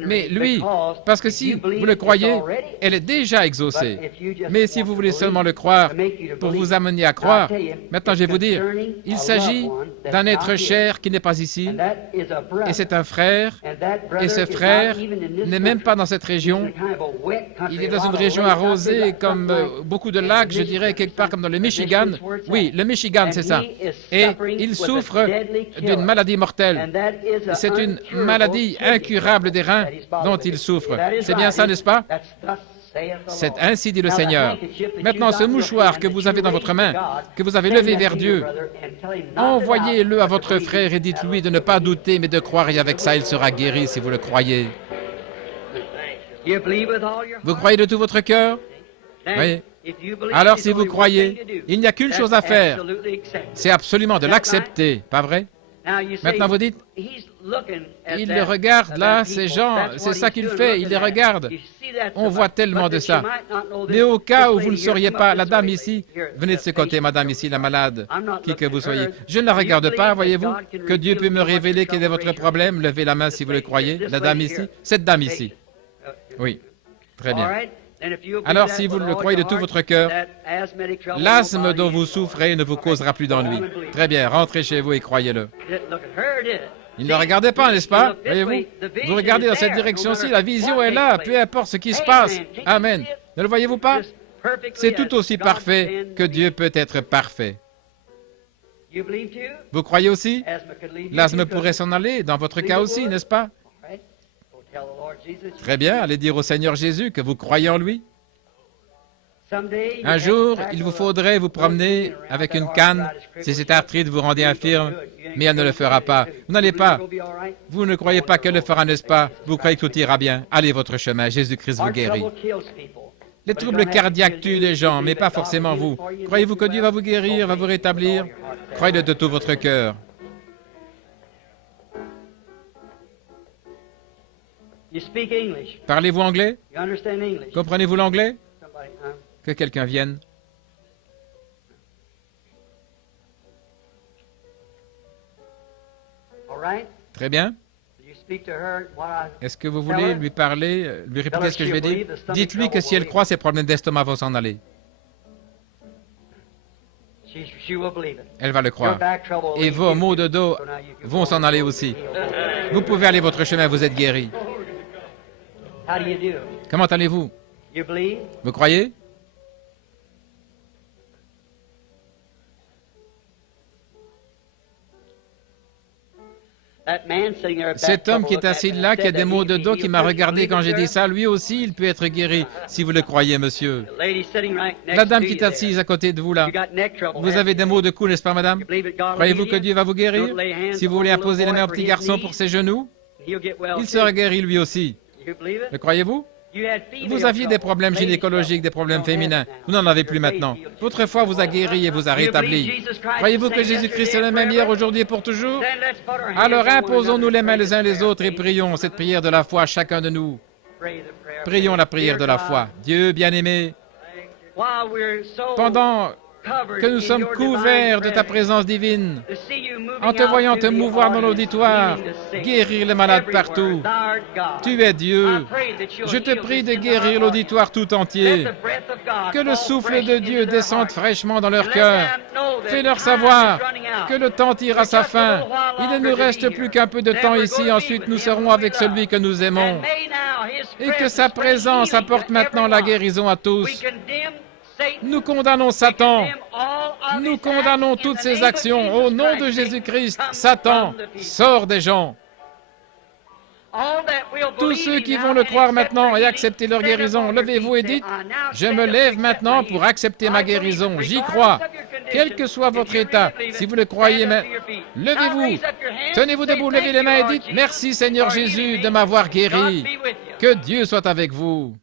mais lui, parce que si vous le croyez, elle est déjà exaucée. Mais si vous voulez seulement le croire pour vous amener à croire, maintenant je vais vous dire, il s'agit d'un être cher qui n'est pas ici, et c'est un frère, et ce frère n'est même pas dans cette région, il est dans une région arrosée comme beaucoup de lacs, je dirais quelque part comme dans le Michigan. Oui, le Michigan, c'est ça. Et il souffre d'une maladie mortelle. C'est une maladie incurable des reins dont il souffre. C'est bien ça, n'est-ce pas? C'est ainsi dit le Seigneur. Maintenant, ce mouchoir que vous avez dans votre main, que vous avez levé vers Dieu, envoyez-le à votre frère et dites-lui de ne pas douter, mais de croire, et avec ça, il sera guéri si vous le croyez. Vous croyez de tout votre cœur? Oui. Alors, si vous croyez, il n'y a qu'une chose à faire, c'est absolument de l'accepter, pas vrai? Maintenant, vous dites, il les regarde là, ces gens, c'est ça qu'il fait, il les regarde. On voit tellement de ça. Mais au cas où vous ne sauriez pas, la dame ici, venez de ce côté, madame ici, la malade, qui que vous soyez. Je ne la regarde pas, voyez-vous, que Dieu peut me révéler quel est votre problème. Levez la main si vous le croyez. La dame ici, cette dame ici. Oui, très bien. Alors, si vous le croyez de tout votre cœur, l'asthme dont vous souffrez ne vous causera plus d'ennui. Très bien, rentrez chez vous et croyez-le. Il ne regardait pas, n'est-ce pas? Voyez-vous? Vous regardez dans cette direction-ci, la vision est là, peu importe ce qui se passe. Amen. Ne le voyez-vous pas? C'est tout aussi parfait que Dieu peut être parfait. Vous croyez aussi? L'asthme pourrait s'en aller, dans votre cas aussi, n'est-ce pas? Très bien, allez dire au Seigneur Jésus que vous croyez en lui. Un jour, il vous faudrait vous promener avec une canne si cette arthrite vous rendait infirme, mais elle ne le fera pas. Vous n'allez pas. Vous ne croyez pas qu'elle le fera, n'est-ce pas? Vous croyez que tout ira bien. Allez votre chemin, Jésus-Christ vous guérit. Les troubles cardiaques tuent les gens, mais pas forcément vous. Croyez-vous que Dieu va vous guérir, va vous rétablir? Croyez-le de tout votre cœur. Parlez-vous anglais? Comprenez-vous l'anglais? Que quelqu'un vienne. Très bien. Est-ce que vous voulez lui parler, lui répéter ce que je vais dire? Dites-lui que si elle croit, ses problèmes d'estomac vont s'en aller. Elle va le croire. Et vos maux de dos vont s'en aller aussi. Vous pouvez aller votre chemin, vous êtes guéri. Comment allez-vous? Vous croyez? Cet homme qui est assis là, qui a des maux de dos, qui m'a regardé quand j'ai dit ça, lui aussi, il peut être guéri, si vous le croyez, monsieur. La dame qui est assise à côté de vous là, vous avez des maux de cou, n'est-ce pas, madame? Croyez-vous que Dieu va vous guérir? Si vous voulez imposer les mains au petit garçon pour ses genoux, il sera guéri lui aussi. Le croyez-vous? Vous aviez des problèmes gynécologiques, des problèmes féminins. Vous n'en avez plus maintenant. Votre foi vous a guéri et vous a rétabli. Croyez-vous que Jésus-Christ est le même hier, aujourd'hui et pour toujours? Alors imposons-nous les mains les uns les autres et prions cette prière de la foi, chacun de nous. Prions la prière de la foi. Dieu bien-aimé, pendant que nous sommes couverts de ta présence divine, en te voyant te mouvoir dans l'auditoire, guérir les malades partout. Tu es Dieu. Je te prie de guérir l'auditoire tout entier. Que le souffle de Dieu descende fraîchement dans leur cœur. Fais-leur savoir que le temps tire à sa fin. Il ne nous reste plus qu'un peu de temps ici, ensuite nous serons avec celui que nous aimons. Et que sa présence apporte maintenant la guérison à tous. Nous condamnons Satan. Nous condamnons toutes ses actions. Au nom de Jésus-Christ, Satan, sors des gens. Tous ceux qui vont le croire maintenant et accepter leur guérison, levez-vous et dites, je me lève maintenant pour accepter ma guérison. J'y crois. Quel que soit votre état, si vous le croyez, levez-vous. Tenez-vous debout, levez les mains et dites, merci Seigneur Jésus de m'avoir guéri. Que Dieu soit avec vous.